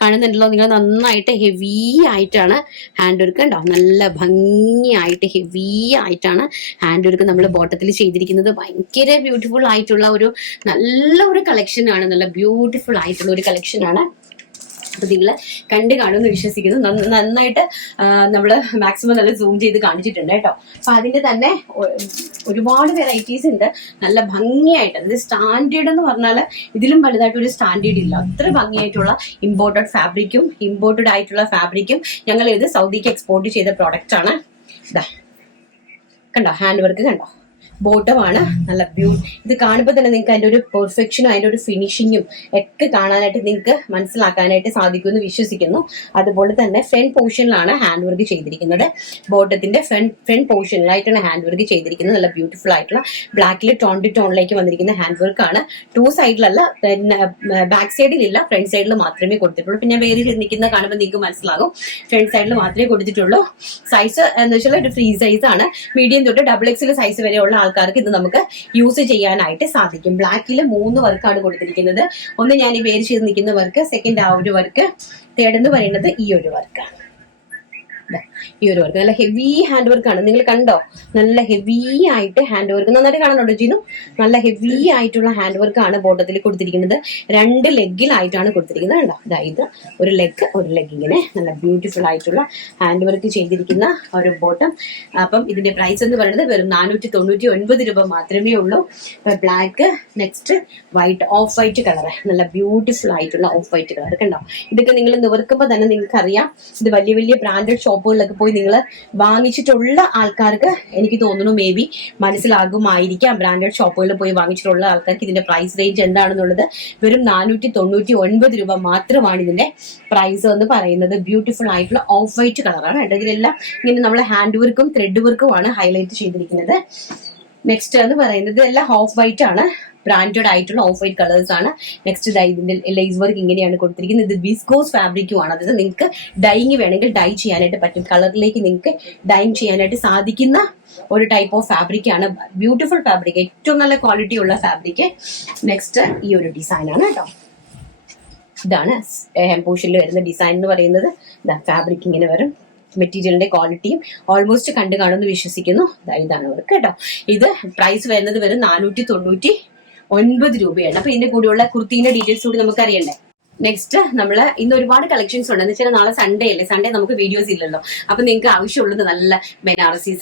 കാണുന്നുണ്ടല്ലോ നിങ്ങൾ. നന്നായിട്ട് ഹെവി ആയിട്ടാണ് ഹാൻഡ് വർക്ക് കണ്ടോ. നല്ല ഭംഗിയായിട്ട് ഹെവി ആയിട്ടാണ് ഹാൻഡ് വർക്ക് നമ്മൾ ബോട്ടത്തിൽ ചെയ്തിരിക്കുന്നത്. ഭയങ്കര ബ്യൂട്ടിഫുൾ ആയിട്ടുള്ള ഒരു നല്ല ഒരു കളക്ഷൻ ആണ്. നല്ല ബ്യൂട്ടിഫുൾ ആയിട്ടുള്ള ഒരു കളക്ഷൻ ആണ്. അപ്പൊ നിങ്ങൾ കണ്ടു കാണുമെന്ന് വിശ്വസിക്കുന്നു. നന്നായിട്ട് നമ്മള് മാക്സിമം നല്ല സൂം ചെയ്ത് കാണിച്ചിട്ടുണ്ട് കേട്ടോ. അപ്പൊ അതിന്റെ തന്നെ ഒരുപാട് വെറൈറ്റീസ് ഉണ്ട്. നല്ല ഭംഗിയായിട്ട്, അതായത് സ്റ്റാൻഡേർഡ് എന്ന് പറഞ്ഞാൽ ഇതിലും വലുതായിട്ട് ഒരു സ്റ്റാൻഡേർഡ് ഇല്ല. അത്ര ഭംഗിയായിട്ടുള്ള ഇമ്പോർട്ടഡ് ഫാബ്രിക്കും ഞങ്ങൾ ഇത് സൗദിക്ക് എക്സ്പോർട്ട് ചെയ്ത പ്രോഡക്റ്റ് ആണ്. കണ്ടോ ഹാൻഡ് വർക്ക് കണ്ടോ. ബോട്ടമാണ് നല്ല ഇത് കാണുമ്പോൾ തന്നെ നിങ്ങൾക്ക് അതിന്റെ ഒരു പെർഫെക്ഷനും അതിന്റെ ഒരു ഫിനിഷിങ്ങും ഒക്കെ കാണാനായിട്ട് നിങ്ങൾക്ക് മനസ്സിലാക്കാനായിട്ട് സാധിക്കുമെന്ന് വിശ്വസിക്കുന്നു. അതുപോലെ തന്നെ ഫ്രണ്ട് പോർഷനിലാണ് ഹാൻഡ് വർക്ക് ചെയ്തിരിക്കുന്നത്. ബോട്ടത്തിന്റെ ഫ്രണ്ട് പോർഷനിലായിട്ടാണ് ഹാൻഡ് വർക്ക് ചെയ്തിരിക്കുന്നത്. നല്ല ബ്യൂട്ടിഫുൾ ആയിട്ടുള്ള ബ്ലാക്കിൽ ടോണിലേക്ക് വന്നിരിക്കുന്ന ഹാൻഡ് വർക്ക് ആണ്. 2 സൈഡിലല്ല, ബാക്ക് സൈഡിലില്ല, ഫ്രണ്ട് സൈഡിൽ മാത്രമേ കൊടുത്തിട്ടുള്ളൂ. പിന്നെ വേറെ നിൽക്കുന്ന കാണുമ്പോൾ നിങ്ങൾക്ക് മനസ്സിലാകും ഫ്രണ്ട് സൈഡിൽ മാത്രമേ കൊടുത്തിട്ടുള്ളൂ. സൈസ് എന്ന് വെച്ചാൽ ഒരു ഫ്രീ സൈസ് ആണ്. മീഡിയം തൊട്ട് XXL സൈസ് വരെയുള്ള ആൾക്കാർക്ക് ഇത് നമുക്ക് യൂസ് ചെയ്യാനായിട്ട് സാധിക്കും. ബ്ലാക്കിൽ 3 വർക്കാണ് കൊടുത്തിരിക്കുന്നത്. ഒന്ന് ഞാൻ ഈ വേര് ചെയ്ത് നിൽക്കുന്ന വർക്ക്, സെക്കൻഡ് ആ ഒരു വർക്ക്, തേർഡ് എന്ന് പറയുന്നത് ഈ ഒരു വർക്കാണ്. ഈ ഒരു വർക്ക് നല്ല ഹെവി ഹാൻഡ് വർക്ക് ആണ്. നിങ്ങൾ കണ്ടോ, നല്ല ഹെവി ആയിട്ട് ഹാൻഡ് വർക്ക് നന്നായിട്ട് കാണുന്നുണ്ടോ ജീനു? നല്ല ഹെവി ആയിട്ടുള്ള ഹാൻഡ് വർക്ക് ആണ് ബോട്ടത്തിൽ കൊടുത്തിരിക്കുന്നത്. 2 ലെഗിലായിട്ടാണ് കൊടുത്തിരിക്കുന്നത്. കണ്ടോ, അതായത് ഒരു ലെഗ് ഇങ്ങനെ നല്ല ബ്യൂട്ടിഫുൾ ആയിട്ടുള്ള ഹാൻഡ് വർക്ക് ചെയ്തിരിക്കുന്ന ഒരു ബോട്ടം. അപ്പം ഇതിന്റെ പ്രൈസ് എന്ന് പറയുന്നത് വെറും 499 രൂപ മാത്രമേ ഉള്ളൂ. Black, next white, of white colour, നല്ല ബ്യൂട്ടിഫുൾ ആയിട്ടുള്ള ഓഫ് വൈറ്റ് കളർ. കണ്ടോ, ഇതൊക്കെ നിങ്ങൾ നിവർക്കുമ്പോൾ തന്നെ നിങ്ങൾക്ക് അറിയാം. ഇത് വലിയ വലിയ ബ്രാൻഡഡ് ഷോപ്പുകളിലൊക്കെ പോയി നിങ്ങൾ വാങ്ങിച്ചിട്ടുള്ള ആൾക്കാർക്ക് എനിക്ക് തോന്നുന്നു മേ ബി മനസ്സിലാകുമായിരിക്കാം. ബ്രാൻഡഡ് ഷോപ്പുകളിൽ പോയി വാങ്ങിച്ചിട്ടുള്ള ആൾക്കാർക്ക് ഇതിന്റെ പ്രൈസ് റേഞ്ച് എന്താണെന്നുള്ളത്. വെറും 499 രൂപ മാത്രമാണ് ഇതിന്റെ പ്രൈസ് എന്ന് പറയുന്നത്. ബ്യൂട്ടിഫുൾ ആയിട്ടുള്ള ഓഫ് വൈറ്റ് കളറാണ് കേട്ടോ. ഇതിലെല്ലാം ഇങ്ങനെ നമ്മൾ ഹാൻഡ് വർക്കും ത്രെഡ് വർക്കും ആണ് ഹൈലൈറ്റ് ചെയ്തിരിക്കുന്നത്. നെക്സ്റ്റ് എന്ന് പറയുന്നത് എല്ലാം ഓഫ് വൈറ്റ് ആണ്. ബ്രാൻഡഡ് ആയിട്ടുള്ള ഓഫ് വൈറ്റ് കളേഴ്സ് ആണ്. നെക്സ്റ്റ് ഇതിന്റെ ലേസ് വർക്ക് ഇങ്ങനെയാണ് കൊടുത്തിരിക്കുന്നത്. ഇത് വിസ്കോസ് ഫാബ്രിക്കും ആണ്. അതായത് നിങ്ങൾക്ക് ഡൈയിങ് വേണമെങ്കിൽ ഡൈ ചെയ്യാനായിട്ട് പറ്റും. കളറിലേക്ക് നിങ്ങൾക്ക് ഡൈ ചെയ്യാനായിട്ട് സാധിക്കുന്ന ഒരു ടൈപ്പ് ഓഫ് ഫാബ്രിക് ആണ്. ബ്യൂട്ടിഫുൾ ഫാബ്രിക്, ഏറ്റവും നല്ല ക്വാളിറ്റി ഉള്ള ഫാബ്രിക്. നെക്സ്റ്റ് ഈ ഒരു ഡിസൈൻ ആണ് കേട്ടോ. ഇതാണ് ഹെംപോഷനിൽ വരുന്ന ഡിസൈൻ എന്ന് പറയുന്നത്. ഫാബ്രിക് ഇങ്ങനെ വരും. മെറ്റീരിയലിന്റെ ക്വാളിറ്റിയും ഓൾമോസ്റ്റ് കണ്ടു കാണുമെന്ന് വിശ്വസിക്കുന്നു. ഇതാണ് വർക്ക് കേട്ടോ. ഇത് പ്രൈസ് വരുന്നത് വെറും 499 രൂപയാണ്. അപ്പൊ ഇതിന്റെ കൂടെയുള്ള കുർത്തിന്റെ ഡീറ്റെയിൽസ് കൂടി നമുക്ക് അറിയണ്ടേ. നെക്സ്റ്റ് നമ്മൾ ഇന്ന് ഒരുപാട് കളക്ഷൻസ് ഉണ്ട്. എന്ന് വെച്ചാൽ നാളെ സൺഡേ അല്ലേ, സൺഡേ നമുക്ക് വീഡിയോസ് ഇല്ലല്ലോ. അപ്പൊ നിങ്ങൾക്ക് ആവശ്യമുള്ളത് നല്ല ബനാറസി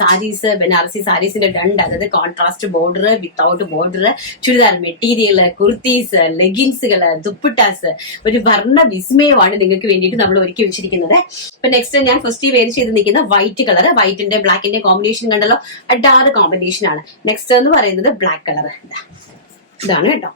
സാരീസിന്റെ 2, അതായത് contrast border, without border, churidar material, kurtis, ലെഗിൻസുകൾ, ദുപ്പട്ടാസ്, ഒരു വർണ്ണ വിസ്മയമാണ് നിങ്ങൾക്ക് വേണ്ടിയിട്ട് നമ്മൾ ഒരുക്കി വെച്ചിരിക്കുന്നത്. അപ്പൊ നെക്സ്റ്റ് ഞാൻ ഫസ്റ്റ് വെയർ ചെയ്ത് നിൽക്കുന്ന വൈറ്റ് കളർ, വൈറ്റിന്റെ ബ്ലാക്കിന്റെ കോമ്പിനേഷൻ കണ്ടല്ലോ, അഡാറ് കോമ്പിനേഷൻ ആണ്. നെക്സ്റ്റ് എന്ന് പറയുന്നത് ബ്ലാക്ക് കളർ. ഇതാണ് കേട്ടോ.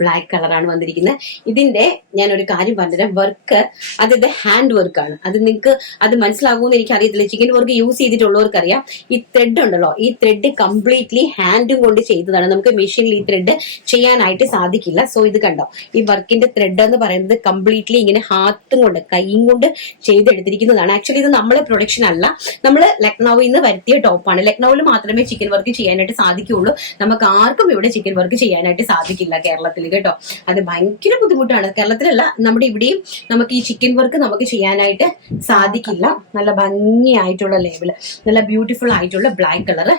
ബ്ലാക്ക് കളറാണ് വന്നിരിക്കുന്നത്. ഇതിന്റെ ഞാൻ ഒരു കാര്യം പറഞ്ഞുതരാം. വർക്ക് അതിന്റെ ഹാൻഡ് വർക്കാണ്. അത് നിങ്ങൾക്ക് അത് മനസ്സിലാകുമെന്ന് എനിക്ക് അറിയത്തില്ല. ചിക്കൻ വർക്ക് യൂസ് ചെയ്തിട്ടുള്ളവർക്ക് അറിയാം. ഈ ത്രെഡ് ഉണ്ടല്ലോ, ഈ ത്രെഡ് കംപ്ലീറ്റ്ലി ഹാൻഡും കൊണ്ട് ചെയ്തതാണ്. നമുക്ക് മെഷീനിൽ ഈ ത്രെഡ് ചെയ്യാനായിട്ട് സാധിക്കില്ല. സോ ഇത് കണ്ടോ, ഈ വർക്കിന്റെ ത്രെഡ് എന്ന് പറയുന്നത് കംപ്ലീറ്റ്ലി ഇങ്ങനെ ഹാത്തും കൊണ്ട് കൈയും കൊണ്ട് ചെയ്തെടുത്തിരിക്കുന്നതാണ്. ആക്ച്വലി ഇത് നമ്മളെ പ്രൊഡക്ഷൻ അല്ല, നമ്മൾ ലക്നൌവിൽ നിന്ന് വരുത്തിയ ടോപ്പാണ്. ലക്നൌവിൽ മാത്രമേ ചിക്കൻ വർക്ക് ചെയ്യാനായിട്ട് സാധിക്കുകയുള്ളൂ. നമുക്ക് ആർക്കും ഇവിടെ ചിക്കൻ വർക്ക് ചെയ്യാനായിട്ട് സാധിക്കില്ല കേരളത്തിൽ കേട്ടോ. അത് ഭയങ്കര ബുദ്ധിമുട്ടാണ്. കേരളത്തിലല്ല, നമ്മുടെ ഇവിടെയും നമുക്ക് ഈ ചിക്കൻ വർക്ക് നമുക്ക് ചെയ്യാനായിട്ട് സാധിക്കില്ല. നല്ല ഭംഗിയായിട്ടുള്ള ലേബിള്, നല്ല ബ്യൂട്ടിഫുൾ ആയിട്ടുള്ള ബ്ലാക്ക് കളറ്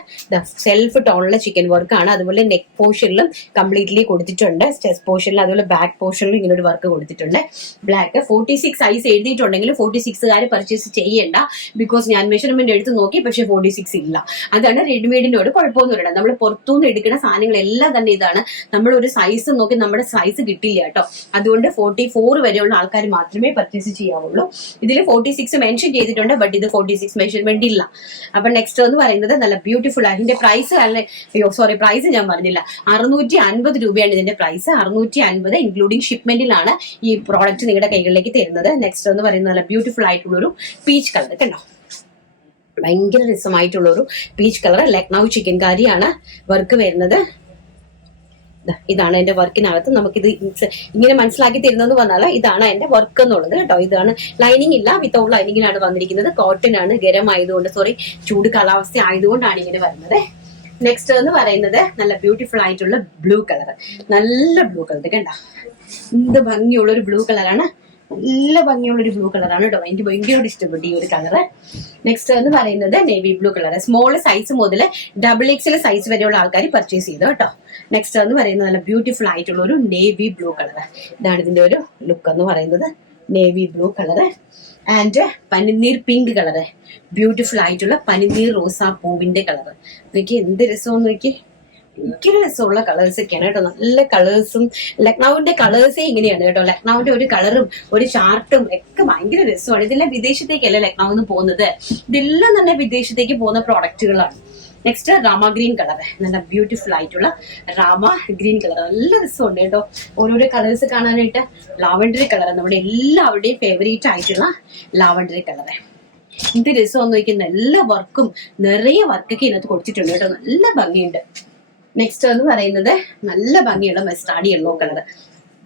സെൽഫ് ടോണുള്ള ചിക്കൻ വർക്കാണ്. അതുപോലെ നെക്ക് പോർഷനിലും കംപ്ലീറ്റ്ലി കൊടുത്തിട്ടുണ്ട്. ചെസ്റ്റ് പോർഷനിൽ അതുപോലെ ബാക്ക് പോർഷനിലും ഇങ്ങനെ ഒരു വർക്ക് കൊടുത്തിട്ടുണ്ട്. ബ്ലാക്ക് 46 സൈസ് എഴുതിയിട്ടുണ്ടെങ്കിൽ 46കാർ പർച്ചേസ് ചെയ്യേണ്ട. ബിക്കോസ് ഞാൻ മെഷർമെന്റ് എടുത്ത് നോക്കി, പക്ഷെ 46 ഇല്ല. അതാണ് റെഡിമെയ്ഡിനോട് കുഴപ്പമൊന്നുമില്ല. നമ്മൾ പുറത്തുനിന്ന് എടുക്കുന്ന സാധനങ്ങളെല്ലാം തന്നെ ഇതാണ്. നമ്മൾ ഒരു സൈസ് നോക്കി നമ്മുടെ സൈസ് കിട്ടില്ല കേട്ടോ. അതുകൊണ്ട് 44 വരെയുള്ള ആൾക്കാർ മാത്രമേ പർച്ചേസ് ചെയ്യാവുള്ളൂ. ഇതിൽ 46 മെൻഷൻ ചെയ്തിട്ടുണ്ട്, ബട്ട് ഇത് 46 മെഷർമെന്റ് ഇല്ല. അപ്പൊ നെക്സ്റ്റ് എന്ന് പറയുന്നത് നല്ല ബ്യൂട്ടിഫുൾ. അതിന്റെ പ്രൈസ് പ്രൈസ് ഞാൻ പറഞ്ഞില്ല, 650 രൂപയാണ് ഇതിന്റെ പ്രൈസ്. 650 ഇൻക്ലൂഡിംഗ് ഷിപ്മെന്റിലാണ് ഈ പ്രോഡക്റ്റ് നിങ്ങളുടെ കൈകളിലേക്ക് തരുന്നത്. നെക്സ്റ്റ് എന്ന് പറയുന്നത് നല്ല ബ്യൂട്ടിഫുൾ ആയിട്ടുള്ള ഒരു പീച്ച് കളർ കണ്ടോ, ഭയങ്കര രസമായിട്ടുള്ള ഒരു പീച്ച് കളർ. ലക്നൌ ചിക്കൻ കാരിയാണ് വർക്ക് വരുന്നത്. ഇതാണ് എന്റെ വർക്കിനകത്ത് നമുക്കിത് ഇങ്ങനെ മനസ്സിലാക്കി തരുന്നതെന്ന് പറഞ്ഞാൽ ഇതാണ് എന്റെ വർക്ക് എന്നുള്ളത് കേട്ടോ. ഇതാണ് ലൈനിങ് ഇല്ല, വിത്തൗട്ട് ലൈനിങ്ങിലാണ് വന്നിരിക്കുന്നത്. കോട്ടൺ ആണ്, ഗരം ആയതുകൊണ്ട് ചൂട് കാലാവസ്ഥ ആയതുകൊണ്ടാണ് ഇങ്ങനെ വരുന്നത്. നെക്സ്റ്റ് എന്ന് പറയുന്നത് നല്ല ബ്യൂട്ടിഫുൾ ആയിട്ടുള്ള ബ്ലൂ കളർ, നല്ല ബ്ലൂ കളർ കണ്ട, എന്ത് ഭംഗിയുള്ള ഒരു ബ്ലൂ കളറാണ്. നല്ല ഭംഗിയുള്ള ഒരു ബ്ലൂ കളറാണ് കേട്ടോ. എനിക്ക് ഭയങ്കര ഇഷ്ടപ്പെട്ടു ഈ ഒരു കളറ്. നെക്സ്റ്റ് എന്ന് പറയുന്നത് navy blue colour. Small size മുതൽ XXL സൈസ് വരെയുള്ള ആൾക്കാർ പർച്ചേസ് ചെയ്തു കേട്ടോ. നെക്സ്റ്റ് എന്ന് പറയുന്നത് നല്ല ബ്യൂട്ടിഫുൾ ആയിട്ടുള്ള ഒരു നേവി ബ്ലൂ കളർ. ഇതാണ് ഇതിന്റെ ഒരു ലുക്ക് എന്ന് പറയുന്നത്, നേവി ബ്ലൂ കളർ. ആൻഡ് പനിനീർ പിങ്ക് കളർ, ബ്യൂട്ടിഫുൾ ആയിട്ടുള്ള പനിനീർ റോസാ പൂവിന്റെ കളർ. നോക്കി എന്ത് രസമെന്ന് നോക്കി, ഭയങ്കര രസമുള്ള കളേഴ്സ് ഒക്കെയാണ് കേട്ടോ. നല്ല കളേഴ്സും ലക്നൌവിന്റെ കളേഴ്സേ ഇങ്ങനെയാണ് കേട്ടോ. ലക്നൌവിന്റെ ഒരു കളറും ഒരു ചാർട്ടും ഒക്കെ ഭയങ്കര രസമാണ്. ഇതെല്ലാം വിദേശത്തേക്കല്ല ലക്നൌവിൽ നിന്ന് പോകുന്നത്, ഇതെല്ലാം തന്നെ വിദേശത്തേക്ക് പോകുന്ന പ്രോഡക്റ്റുകളാണ്. നെക്സ്റ്റ് രാമ ഗ്രീൻ കളർ, നല്ല ബ്യൂട്ടിഫുൾ ആയിട്ടുള്ള രാമ ഗ്രീൻ കളർ, നല്ല രസമുണ്ട് കേട്ടോ ഓരോരോ കളേഴ്സ് കാണാനായിട്ട്. ലാവൻഡറി കളർ, നമ്മുടെ എല്ലാവരുടെയും ഫേവറേറ്റ് ആയിട്ടുള്ള ലാവൻഡറി കളർ. എന്ത് രസമെന്ന് നോക്കുന്ന എല്ലാ വർക്കും നിറയെ വർക്കൊക്കെ ഇതിനകത്ത് കൊടുത്തിട്ടുണ്ട് കേട്ടോ, നല്ല ഭംഗിയുണ്ട്. നെക്സ്റ്റ് എന്ന് പറയുന്നത് നല്ല ഭംഗിയുള്ള മസ്റ്റാർഡ് യെല്ലോ കളർ,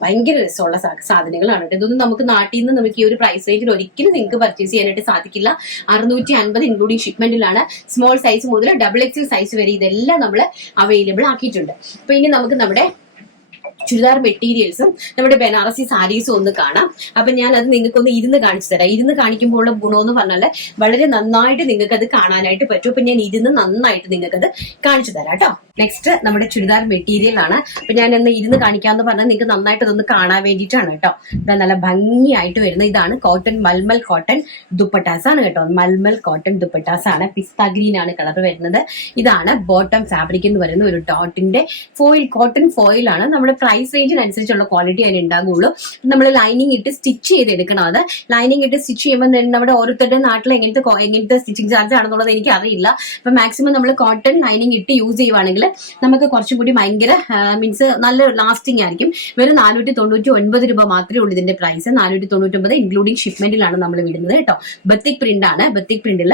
ഭയങ്കര രസമുള്ള സാധനങ്ങളാണ് കേട്ടോ. ഇതൊന്നും നമുക്ക് നാട്ടിൽ നിന്ന് നമുക്ക് ഈ ഒരു പ്രൈസ് റേഞ്ചിൽ ഒരിക്കലും നിങ്ങൾക്ക് പർച്ചേസ് ചെയ്യാനായിട്ട് സാധിക്കില്ല. 650 ഇൻക്ലൂഡിംഗ് ഷിപ്മെന്റിലാണ്. സ്മോൾ സൈസ് മുതൽ XXL സൈസ് വരെ ഇതെല്ലാം നമ്മൾ അവൈലബിൾ ആക്കിയിട്ടുണ്ട്. അപ്പൊ ഇനി നമുക്ക് നമ്മുടെ ചുരിദാർ മെറ്റീരിയൽസും നമ്മുടെ ബനാറസി സാരീസും ഒന്ന് കാണാം. അപ്പൊ ഞാൻ അത് നിങ്ങൾക്കൊന്ന് ഇരുന്ന് കാണിച്ചു തരാം. ഇരുന്ന് കാണിക്കുമ്പോൾ ഉള്ള ഗുണമെന്ന് പറഞ്ഞാൽ വളരെ നന്നായിട്ട് നിങ്ങൾക്ക് അത് കാണാനായിട്ട് പറ്റും. അപ്പൊ ഞാൻ ഇരുന്ന് നന്നായിട്ട് നിങ്ങൾക്കത് കാണിച്ചു തരാം കേട്ടോ. നെക്സ്റ്റ് നമ്മുടെ ചുരിദാർ മെറ്റീരിയൽ ആണ്. അപ്പൊ ഞാൻ ഒന്ന് ഇരുന്ന് കാണിക്കാന്ന് പറഞ്ഞാൽ നിങ്ങൾക്ക് നന്നായിട്ട് അതൊന്ന് കാണാൻ വേണ്ടിയിട്ടാണ് കേട്ടോ. ഇതാ നല്ല ഭംഗിയായിട്ട് വരുന്നത്. ഇതാണ് കോട്ടൺ, മൽമൽ കോട്ടൺ ദുപ്പട്ടാസ് ആണ് കേട്ടോ. മൽമൽ കോട്ടൺ ദുപ്പട്ടാസ് ആണ്. പിസ്ത ഗ്രീൻ ആണ് കളർ വരുന്നത്. ഇതാണ് ബോട്ടം ഫാബ്രിക് എന്ന് പറയുന്ന ഒരു ഡോട്ടിന്റെ ഫോയിൽ, കോട്ടൺ ഫോയിൽ ആണ്. നമ്മുടെ പ്രൈസ് റേഞ്ചിനനുസരിച്ചുള്ള ക്വാളിറ്റി അതിന് ഉണ്ടാകുള്ളൂ. നമ്മൾ ലൈനിങ് ഇട്ട് സ്റ്റിച്ച് ചെയ്തെടുക്കണം. അത് ലൈനിങ് ഇട്ട് സ്റ്റിച്ച് ചെയ്യുമ്പോൾ നമ്മുടെ ഓരോരുത്തരുടെ നാട്ടിൽ എങ്ങനത്തെ സ്റ്റിച്ചിങ് ചാർജ് ആണെന്നുള്ളത് എനിക്ക് അറിയില്ല. അപ്പൊ മാക്സിമം നമ്മൾ കോട്ടൺ ലൈനിങ് ഇട്ട് യൂസ് ചെയ്യുവാണെങ്കിൽ നമുക്ക് കുറച്ചും കൂടി ഭയങ്കര മീൻസ് നല്ല ലാസ്റ്റിംഗ് ആയിരിക്കും. വെറും 499 രൂപ മാത്രമേ ഉള്ളൂ ഇതിന്റെ പ്രൈസ്. 499 ഇൻക്ലൂഡിംഗ് ഷിപ്മെന്റിലാണ് നമ്മൾ വിടുന്നത് കേട്ടോ. ബത്തിക് പ്രിന്റ് ആണ്. ബത്തിക് പ്രിന്റിൽ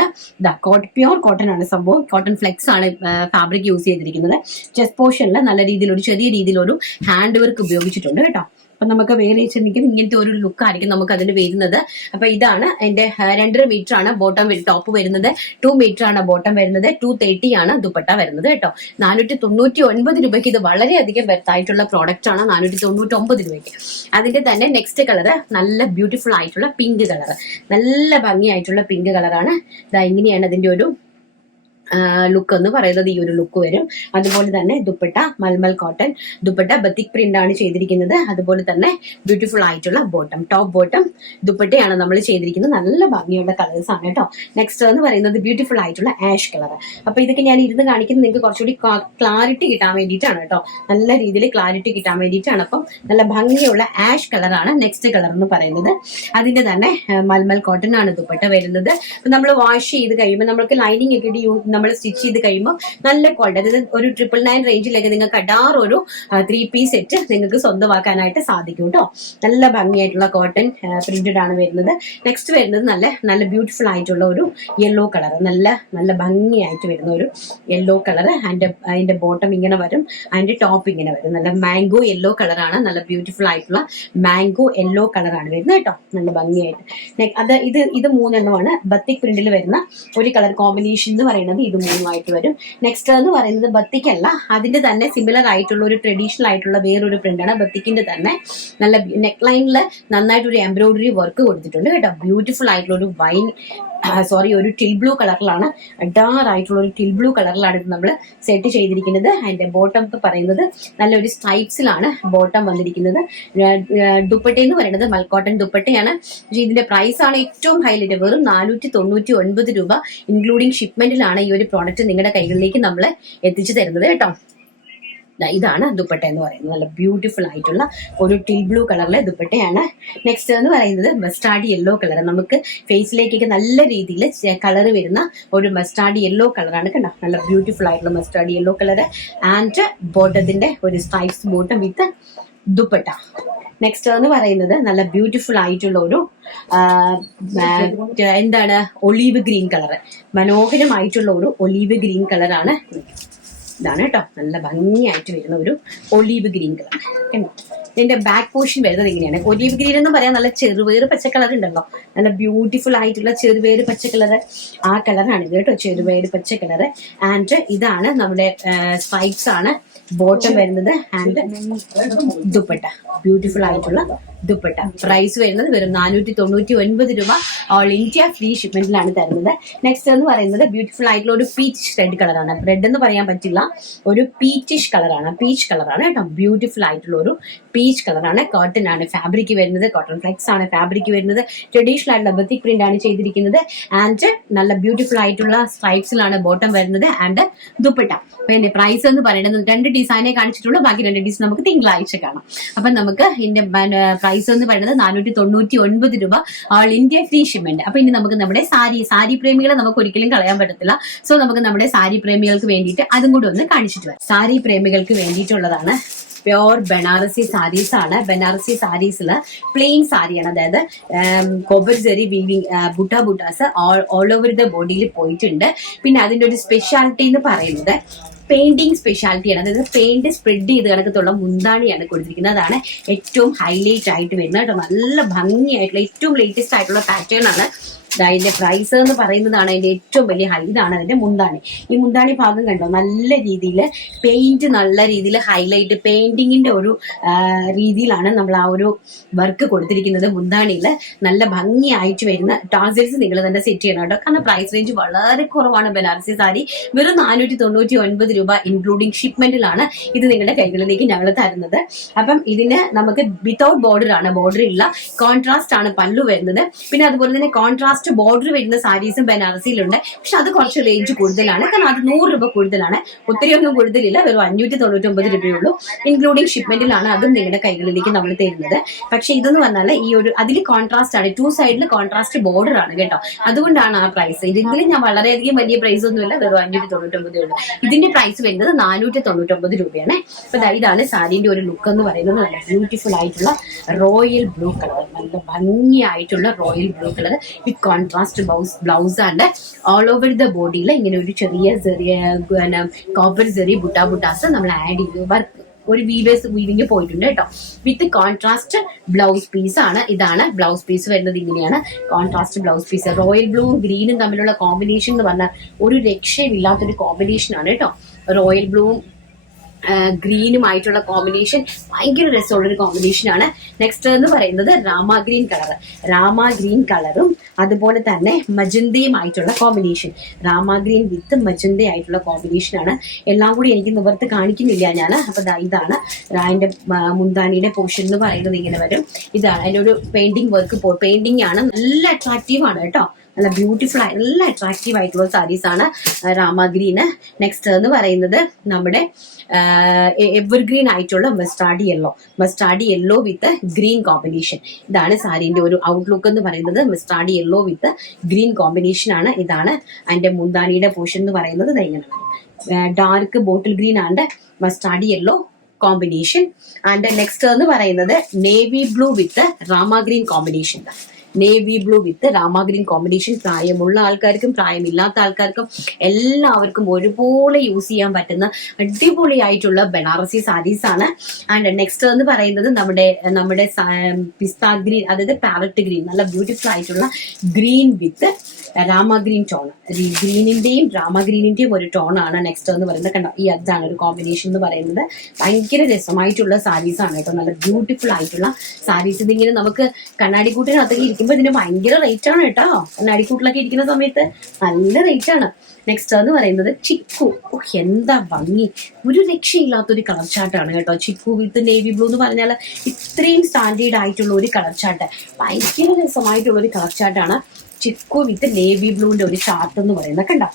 പ്യോർ കോട്ടൺ ആണ് സംഭവം. കോട്ടൺ ഫ്ലെക്സ് ആണ് ഫാബ്രിക് യൂസ് ചെയ്തിരിക്കുന്നത്. ചെസ്റ്റ് പോർഷനിൽ നല്ല രീതിയിൽ ഒരു ചെറിയ രീതിയിലൊരു ഹാൻഡ് വർക്ക് ഉപയോഗിച്ചിട്ടുണ്ട് കേട്ടോ. അപ്പൊ നമുക്ക് വേറെ വെച്ചിട്ടുണ്ടെങ്കിൽ ഇങ്ങനത്തെ ഒരു ലുക്ക് ആയിരിക്കും നമുക്ക് അതിന് വരുന്നത്. അപ്പൊ ഇതാണ് എന്റെ 2.5 മീറ്റർ ആണ് ബോട്ടം ടോപ്പ് വരുന്നത്. 2 മീറ്റർ ആണ് ബോട്ടം വരുന്നത്. 230 ആണ് ദുപ്പട്ട വരുന്നത് കേട്ടോ. 499 രൂപയ്ക്ക് ഇത് വളരെയധികം വെർത്തായിട്ടുള്ള പ്രോഡക്റ്റ് ആണ്. 499 രൂപയ്ക്ക്. അതിന്റെ തന്നെ നെക്സ്റ്റ് കളർ നല്ല ബ്യൂട്ടിഫുൾ ആയിട്ടുള്ള പിങ്ക് കളർ, നല്ല ഭംഗിയായിട്ടുള്ള പിങ്ക് കളറാണ്. ഇതാ ഇങ്ങനെയാണ് അതിന്റെ ഒരു ലുക്ക് എന്ന് പറയുന്നത്. ഈ ഒരു ലുക്ക് വരും. അതുപോലെ തന്നെ dupatta malmal cotton dupatta batik print ആണ് ചെയ്തിരിക്കുന്നത്. അതുപോലെ തന്നെ ബ്യൂട്ടിഫുൾ ആയിട്ടുള്ള ബോട്ടം, ടോപ്പ് ബോട്ടം ദുപ്പട്ടയാണ് നമ്മൾ ചെയ്തിരിക്കുന്നത്. നല്ല ഭംഗിയുള്ള കളേഴ്സ് ആണ് കേട്ടോ. നെക്സ്റ്റ് എന്ന് പറയുന്നത് ബ്യൂട്ടിഫുൾ ആയിട്ടുള്ള ആഷ് കളർ. അപ്പൊ ഇതൊക്കെ ഞാൻ ഇരുന്ന് കാണിക്കുന്നത് നിങ്ങൾക്ക് കുറച്ചുകൂടി ക്ലാരിറ്റി കിട്ടാൻ വേണ്ടിയിട്ടാണ് കേട്ടോ. നല്ല രീതിയിൽ ക്ലാരിറ്റി കിട്ടാൻ വേണ്ടിയിട്ടാണ്. അപ്പം നല്ല ഭംഗിയുള്ള ആഷ് കളറാണ് നെക്സ്റ്റ് കളർ എന്ന് പറയുന്നത്. അതിന്റെ തന്നെ മൽമൽ കോട്ടൺ ആണ് ദുപ്പട്ട വരുന്നത്. നമ്മൾ വാഷ് ചെയ്ത് കഴിയുമ്പോൾ നമ്മൾക്ക് ലൈനിങ് ഒക്കെ നമ്മൾ സ്റ്റിച്ച് ചെയ്ത് കഴിയുമ്പോൾ നല്ല ക്വാളിറ്റി, അതായത് ഒരു 999 റേഞ്ചിലൊക്കെ നിങ്ങൾക്ക് അഡാർ ഒരു 3 പീസ് സെറ്റ് നിങ്ങൾക്ക് സ്വന്തമാക്കാനായിട്ട് സാധിക്കും കേട്ടോ. നല്ല ഭംഗിയായിട്ടുള്ള കോട്ടൺ പ്രിന്റഡ് ആണ് വരുന്നത്. നെക്സ്റ്റ് വരുന്നത് നല്ല നല്ല ബ്യൂട്ടിഫുൾ ആയിട്ടുള്ള ഒരു യെല്ലോ കളർ, നല്ല നല്ല ഭംഗിയായിട്ട് വരുന്ന ഒരു യെല്ലോ കളർ. അതിന്റെ ബോട്ടം ഇങ്ങനെ വരും, അതിന്റെ ടോപ്പ് ഇങ്ങനെ വരും. നല്ല മാംഗോ യെല്ലോ കളറാണ്, നല്ല ബ്യൂട്ടിഫുൾ ആയിട്ടുള്ള മാംഗോ യെല്ലോ കളറാണ് വരുന്നത് കേട്ടോ, നല്ല ഭംഗിയായിട്ട്. ഇത് 3 എണ്ണമാണ് ബത്തിക് പ്രിന്റിൽ വരുന്ന ഒരു കളർ കോമ്പിനേഷൻ എന്ന് പറയുന്നത്. ഇത് 3 വരും. നെക്സ്റ്റ് എന്ന് പറയുന്നത് ബത്തിക് അല്ല, അതിന്റെ തന്നെ സിമിലർ ആയിട്ടുള്ള ഒരു ട്രഡീഷണൽ ആയിട്ടുള്ള വേറൊരു പ്രിന്റാണ്. ബത്തിക്കിന്റെ തന്നെ നല്ല നെക്ക് ലൈനിൽ നന്നായിട്ട് ഒരു എംബ്രോയിഡറി വർക്ക് കൊടുത്തിട്ടുണ്ട് കേട്ടോ. ബ്യൂട്ടിഫുൾ ആയിട്ടുള്ള ഒരു ഒരു ടിൽ ബ്ലൂ കളറിലാണ്, അഡാർ ആയിട്ടുള്ള ഒരു ടിൽ ബ്ലൂ കളറിലാണ് ഇത് നമ്മൾ സെറ്റ് ചെയ്തിരിക്കുന്നത്. അതിന്റെ ബോട്ടം പറയുന്നത് നല്ലൊരു സ്ട്രൈപ്സിലാണ് ബോട്ടം വന്നിരിക്കുന്നത്. ദുപ്പട്ട എന്ന് പറയുന്നത് മൽക്കോട്ടൺ ദുപ്പട്ടയാണ്. ഇതിന്റെ പ്രൈസ് ആണ് ഏറ്റവും ഹൈലൈറ്റ്, വെറും 499 രൂപ ഇൻക്ലൂഡിംഗ് ഷിപ്മെന്റിലാണ് ഈ ഒരു പ്രോഡക്റ്റ് നിങ്ങളുടെ കൈകളിലേക്ക് നമ്മൾ എത്തിച്ചു തരുന്നത് കേട്ടോ. ഇതാണ് ദുപ്പട്ട എന്ന് പറയുന്നത്, നല്ല ബ്യൂട്ടിഫുൾ ആയിട്ടുള്ള ഒരു ടിൽ ബ്ലൂ കളറിലെ ദുപ്പട്ടയാണ്. നെക്സ്റ്റ് എന്ന് പറയുന്നത് മസ്റ്റാർഡ് യെല്ലോ കളർ, നമുക്ക് ഫേസിലേക്കൊക്കെ നല്ല രീതിയിൽ കളർ വരുന്ന ഒരു മസ്റ്റാർഡ് യെല്ലോ കളറാണ് കണ്ടോ. നല്ല ബ്യൂട്ടിഫുൾ ആയിട്ടുള്ള മസ്റ്റാർഡ് യെല്ലോ കളർ ആൻഡ് ബോട്ടത്തിന്റെ ഒരു സ്ട്രൈപ്സ് ബോട്ടം വിത്ത് ദുപ്പട്ട. നെക്സ്റ്റ് എന്ന് പറയുന്നത് നല്ല ബ്യൂട്ടിഫുൾ ആയിട്ടുള്ള ഒരു ഒലീവ് ഗ്രീൻ കളർ, മനോഹരമായിട്ടുള്ള ഒരു ഒലീവ് ഗ്രീൻ കളറാണ്. ഇതാണ് കേട്ടോ, നല്ല ഭംഗിയായിട്ട് വരുന്ന ഒരു ഒലീവ് ഗ്രീൻ കളർ. ഇതിന്റെ ബാക്ക് പോർഷൻ വരുന്നത് ഇങ്ങനെയാണ്. ഒലീവ് ഗ്രീൻ എന്ന് പറയാൻ നല്ല ചെറുപയറ് പച്ച കളർ ഉണ്ടല്ലോ, നല്ല ബ്യൂട്ടിഫുൾ ആയിട്ടുള്ള ചെറുപയറ് പച്ച കളർ, ആ കളറാണ് ഇത് കേട്ടോ, ചെറുപയറ് പച്ച കളർ. ആൻഡ് ഇതാണ് നമ്മുടെ സ്ട്രൈപ്സ് ആണ് ബോട്ടം വരുന്നത്. ആൻഡ് ദുപ്പട്ട, ബ്യൂട്ടിഫുൾ ആയിട്ടുള്ള ദുപ്പട്ട. പ്രൈസ് വരുന്നത് വെറും 499 രൂപ, ഓൾ ഇന്ത്യ ഫ്രീ ഷിപ്മെന്റിലാണ് തരുന്നത്. നെക്സ്റ്റ് എന്ന് പറയുന്നത് ബ്യൂട്ടിഫുൾ ആയിട്ടുള്ള ഒരു പീച്ച് റെഡ് കളറാണ്. റെഡ് എന്ന് പറയാൻ പറ്റില്ല, ഒരു പീച്ചിഷ് കളറാണ്, പീച്ച് കളറാണ് കേട്ടോ. ബ്യൂട്ടിഫുൾ ആയിട്ടുള്ള ഒരു പീച്ച് കളറാണ്. കോട്ടൺ ആണ് ഫാബ്രിക് വരുന്നത്, കോട്ടൺ ഫ്ലെക്സ് ആണ് ഫാബ്രിക് വരുന്നത്. ട്രഡീഷണൽ ആയിട്ടുള്ള ബത്തിക് പ്രിന്റ് ആണ് ചെയ്തിരിക്കുന്നത്. ആൻഡ് നല്ല ബ്യൂട്ടിഫുൾ ആയിട്ടുള്ള സ്ട്രൈപ്സിലാണ് ബോട്ടം വരുന്നത് ആൻഡ് ദുപ്പട്ട. പിന്നെ പ്രൈസ് എന്ന് പറയുന്നത് 2 ഡിസൈനെ കാണിച്ചിട്ടുള്ളൂ, ബാക്കി 2 ഡിസൈൻ നമുക്ക് തിങ്കളാഴ്ച കാണാം. അപ്പൊ നമുക്ക് ഇതിന്റെ പ്രൈസ് എന്ന് പറയുന്നത് 499 രൂപ, ഓൾ ഇന്ത്യ ഫ്രീ ഷിപ്മെന്റ്. അപ്പൊ ഇനി നമുക്ക് നമ്മുടെ സാരി പ്രേമികളെ നമുക്ക് ഒരിക്കലും കളയാൻ പറ്റത്തില്ല. സോ നമുക്ക് നമ്മുടെ സാരി പ്രേമികൾക്ക് വേണ്ടിയിട്ട് അതും കൂടി ഒന്ന് കാണിച്ചിട്ട് വരാം. സാരി പ്രേമികൾക്ക് വേണ്ടിയിട്ടുള്ളതാണ്, പ്യോർ ബനാറസി സാരീസ് ആണ്. ബനാറസി സാരീസില് പ്ലെയിൻ സാരിയാണ്, അതായത് copper Jerry weaving buttas all over the ബോഡിയിൽ പോയിട്ടുണ്ട്. പിന്നെ അതിന്റെ ഒരു സ്പെഷ്യാലിറ്റി എന്ന് പറയുന്നത് പെയിന്റിങ് സ്പെഷ്യാലിറ്റിയാണ്, അതായത് പെയിന്റ് സ്പ്രെഡ് ചെയ്ത് കിടക്കത്തുള്ള മുന്താണിയാണ് കൊടുത്തിരിക്കുന്നത്. അതാണ് ഏറ്റവും ഹൈലൈറ്റ് ആയിട്ട് വരുന്നത് കേട്ടോ. നല്ല ഭംഗിയായിട്ടുള്ള ഏറ്റവും ലേറ്റസ്റ്റ് ആയിട്ടുള്ള പാറ്റേൺ ആണ്. അതിന്റെ പ്രൈസ് എന്ന് പറയുന്നതാണ് അതിന്റെ ഏറ്റവും വലിയ ഇതാണ് അതിന്റെ മുന്താണി. ഈ മുന്താണി ഭാഗം കണ്ടോ, നല്ല രീതിയിൽ പെയിന്റ്, നല്ല രീതിയിൽ ഹൈലൈറ്റ് പെയിന്റിങ്ങിന്റെ ഒരു രീതിയിലാണ് നമ്മൾ ആ ഒരു വർക്ക് കൊടുത്തിരിക്കുന്നത്. മുന്താണിയിൽ നല്ല ഭംഗിയായിട്ട് വരുന്ന ടാസൽസ് നിങ്ങൾ തന്നെ സെറ്റ് ചെയ്യണം കേട്ടോ, കാരണം പ്രൈസ് റേഞ്ച് വളരെ കുറവാണ്. ബനാറസി സാരി വെറും 499 രൂപ ഇൻക്ലൂഡിംഗ് ഷിപ്മെന്റിലാണ് ഇത് നിങ്ങളുടെ കൈകളിലേക്ക് ഞങ്ങൾ തരുന്നത്. അപ്പം ഇതിന് നമുക്ക് വിത്തൗട്ട് ബോർഡർ ആണ്, ബോർഡർ ഇല്ല, കോൺട്രാസ്റ്റ് ആണ് പല്ലു വരുന്നത്. പിന്നെ അതുപോലെ തന്നെ കോൺട്രാസ്റ്റ് ബോർഡർ വരുന്ന സാരീസും ബനാറസിയിലുണ്ട്, പക്ഷെ അത് കുറച്ച് റേഞ്ച് കൂടുതലാണ്, കാരണം അത് 100 രൂപ കൂടുതലാണ്. ഒത്തിരി ഒന്നും കൂടുതലില്ല, വെറും 599 രൂപയുള്ളൂ ഇൻക്ലൂഡിംഗ് ഷിപ്മെന്റിലാണ് അതും നിങ്ങളുടെ കൈകളിലേക്ക് നമ്മൾ തരുന്നത്. പക്ഷെ ഇതെന്ന് പറഞ്ഞാൽ ഈ ഒരു അതിൽ കോൺട്രാസ്റ്റ് ആണ്, 2 സൈഡിൽ കോൺട്രാസ്റ്റ് ബോർഡർ ആണ് കേട്ടോ, അതുകൊണ്ടാണ് ആ പ്രൈസ്. ഇതെങ്കിലും ഞാൻ വളരെയധികം വലിയ പ്രൈസ് ഒന്നുമില്ല, വെറും 599 ഉള്ളൂ. ഇതിന്റെ പ്രൈസ് വരുന്നത് 499 രൂപയാണ്. അപ്പൊ ഇതാണ് സാരിന്റെ ഒരു ലുക്ക് എന്ന് പറയുന്നത്. നല്ല ബ്യൂട്ടിഫുൾ ആയിട്ടുള്ള റോയൽ ബ്ലൂ കളർ, നല്ല ഭംഗിയായിട്ടുള്ള royal blue colour with contrast blouse ആണ്. ഓൾ ഓവർ ദ ബോഡിയിൽ ഇങ്ങനെ ഒരു ചെറിയ കോപ്പർ ജെറി ബുട്ടാസ് നമ്മൾ ആഡ് ചെയ്ത് വർക്ക് ഒരു വീവിങ് പോയിട്ടുണ്ട് കേട്ടോ. വിത്ത് കോൺട്രാസ്റ്റ് ബ്ലൗസ് പീസ് ആണ്. ഇതാണ് ബ്ലൗസ് പീസ് വരുന്നത്, ഇങ്ങനെയാണ് കോൺട്രാസ്റ്റ് ബ്ലൗസ് പീസ്. റോയൽ ബ്ലൂവും ഗ്രീനും തമ്മിലുള്ള കോമ്പിനേഷൻ എന്ന് പറഞ്ഞാൽ ഒരു രക്ഷയില്ലാത്തൊരു കോമ്പിനേഷൻ ആണ് കേട്ടോ. റോയൽ ബ്ലൂവും ഗ്രീനുമായിട്ടുള്ള കോമ്പിനേഷൻ ഭയങ്കര രസമുള്ളൊരു കോമ്പിനേഷനാണ്. നെക്സ്റ്റ് എന്ന് പറയുന്നത് രാമ ഗ്രീൻ കളറും അതുപോലെ തന്നെ മജന്തയുമായിട്ടുള്ള combination. Rama green with magenta ആയിട്ടുള്ള കോമ്പിനേഷനാണ്. എല്ലാം കൂടി എനിക്ക് നിവർത്ത് കാണിക്കുന്നില്ല ഞാൻ. അപ്പൊ ഇതാണ് അതിന്റെ മുന്താനിയുടെ പോർഷൻ എന്ന് പറയുന്നത്, ഇങ്ങനെ വരും. ഇതാണ് അതിന്റെ ഒരു പെയിന്റിംഗ് വർക്ക്, പെയിന്റിംഗ് ആണ്, നല്ല അട്രാക്റ്റീവ് ആണ് കേട്ടോ. നല്ല ബ്യൂട്ടിഫുൾ ആയി നല്ല അട്രാക്റ്റീവ് ആയിട്ടുള്ള സാരീസ് ആണ് രാമഗ്രീന്. നെക്സ്റ്റ് എന്ന് പറയുന്നത് നമ്മുടെ എവർഗ്രീൻ ആയിട്ടുള്ള മസ്റ്റാർഡ് യെല്ലോ വിത്ത് ഗ്രീൻ കോമ്പിനേഷൻ. ഇതാണ് സാരീന്റെ ഒരു ഔട്ട്ലുക്ക് എന്ന് പറയുന്നത്. മസ്റ്റാർഡ് യെല്ലോ വിത്ത് ഗ്രീൻ കോമ്പിനേഷൻ ആണ്. ഇതാണ് അതിന്റെ മുന്താണിയുടെ പോർഷൻ എന്ന് പറയുന്നത്. Dark bottle green and mustard yellow combination. And next എന്ന് പറയുന്നത് നേവി ബ്ലൂ വിത്ത് rama green combination. Navy blue വിത്ത് രാമ ഗ്രീൻ കോമ്പിനേഷൻ. പ്രായമുള്ള ആൾക്കാർക്കും പ്രായമില്ലാത്ത ആൾക്കാർക്കും എല്ലാവർക്കും ഒരുപോലെ യൂസ് ചെയ്യാൻ പറ്റുന്ന അടിപൊളിയായിട്ടുള്ള ബനാറസി സാരീസ് ആണ്. ആൻഡ് നെക്സ്റ്റ് എന്ന് പറയുന്നത് നമ്മുടെ പിസ്ത ഗ്രീൻ, അതായത് പാരറ്റ് ഗ്രീൻ, നല്ല ബ്യൂട്ടിഫുൾ ആയിട്ടുള്ള green with rama green tone. ഗ്രീനിന്റെയും രാമ ഗ്രീനിന്റെയും ഒരു ടോൺ ആണ് നെക്സ്റ്റ് എന്ന് പറയുന്നത്. കണ്ടോ, ഈ അതാണ് ഒരു കോമ്പിനേഷൻ എന്ന് പറയുന്നത്. ഭയങ്കര രസമായിട്ടുള്ള സാരീസ് ആണ് കേട്ടോ, നല്ല ബ്യൂട്ടിഫുൾ ആയിട്ടുള്ള സാരീസ്. ഇതിങ്ങനെ നമുക്ക് കണ്ണാടിക്കൂട്ടിനകത്തേക്ക് ഇരിക്കുമ്പോൾ ഇതിന് ഭയങ്കര റേറ്റ് ആണ് കേട്ടോ. കണ്ണാടിക്കൂട്ടിലൊക്കെ ഇരിക്കുന്ന സമയത്ത് നല്ല റേറ്റ് ആണ്. നെക്സ്റ്റ് എന്ന് പറയുന്നത് ചിക്കു. എന്താ ഭംഗി, ഒരു രക്ഷയില്ലാത്തൊരു കളർ ചാർട്ടാണ് കേട്ടോ. ചിക്കു വിത്ത് നേവി ബ്ലൂ എന്ന് പറഞ്ഞാൽ ഇത്രയും സ്റ്റാൻഡേർഡ് ആയിട്ടുള്ള ഒരു കളർ ചാർട്ട്, ഭയങ്കര രസമായിട്ടുള്ള ഒരു കളർ ചാർട്ടാണ് ചിക്കു വിത്ത് നേവി ബ്ലൂവിന്റെ ഒരു ചാർട്ട് എന്ന് പറയുന്നത്. കണ്ടോ,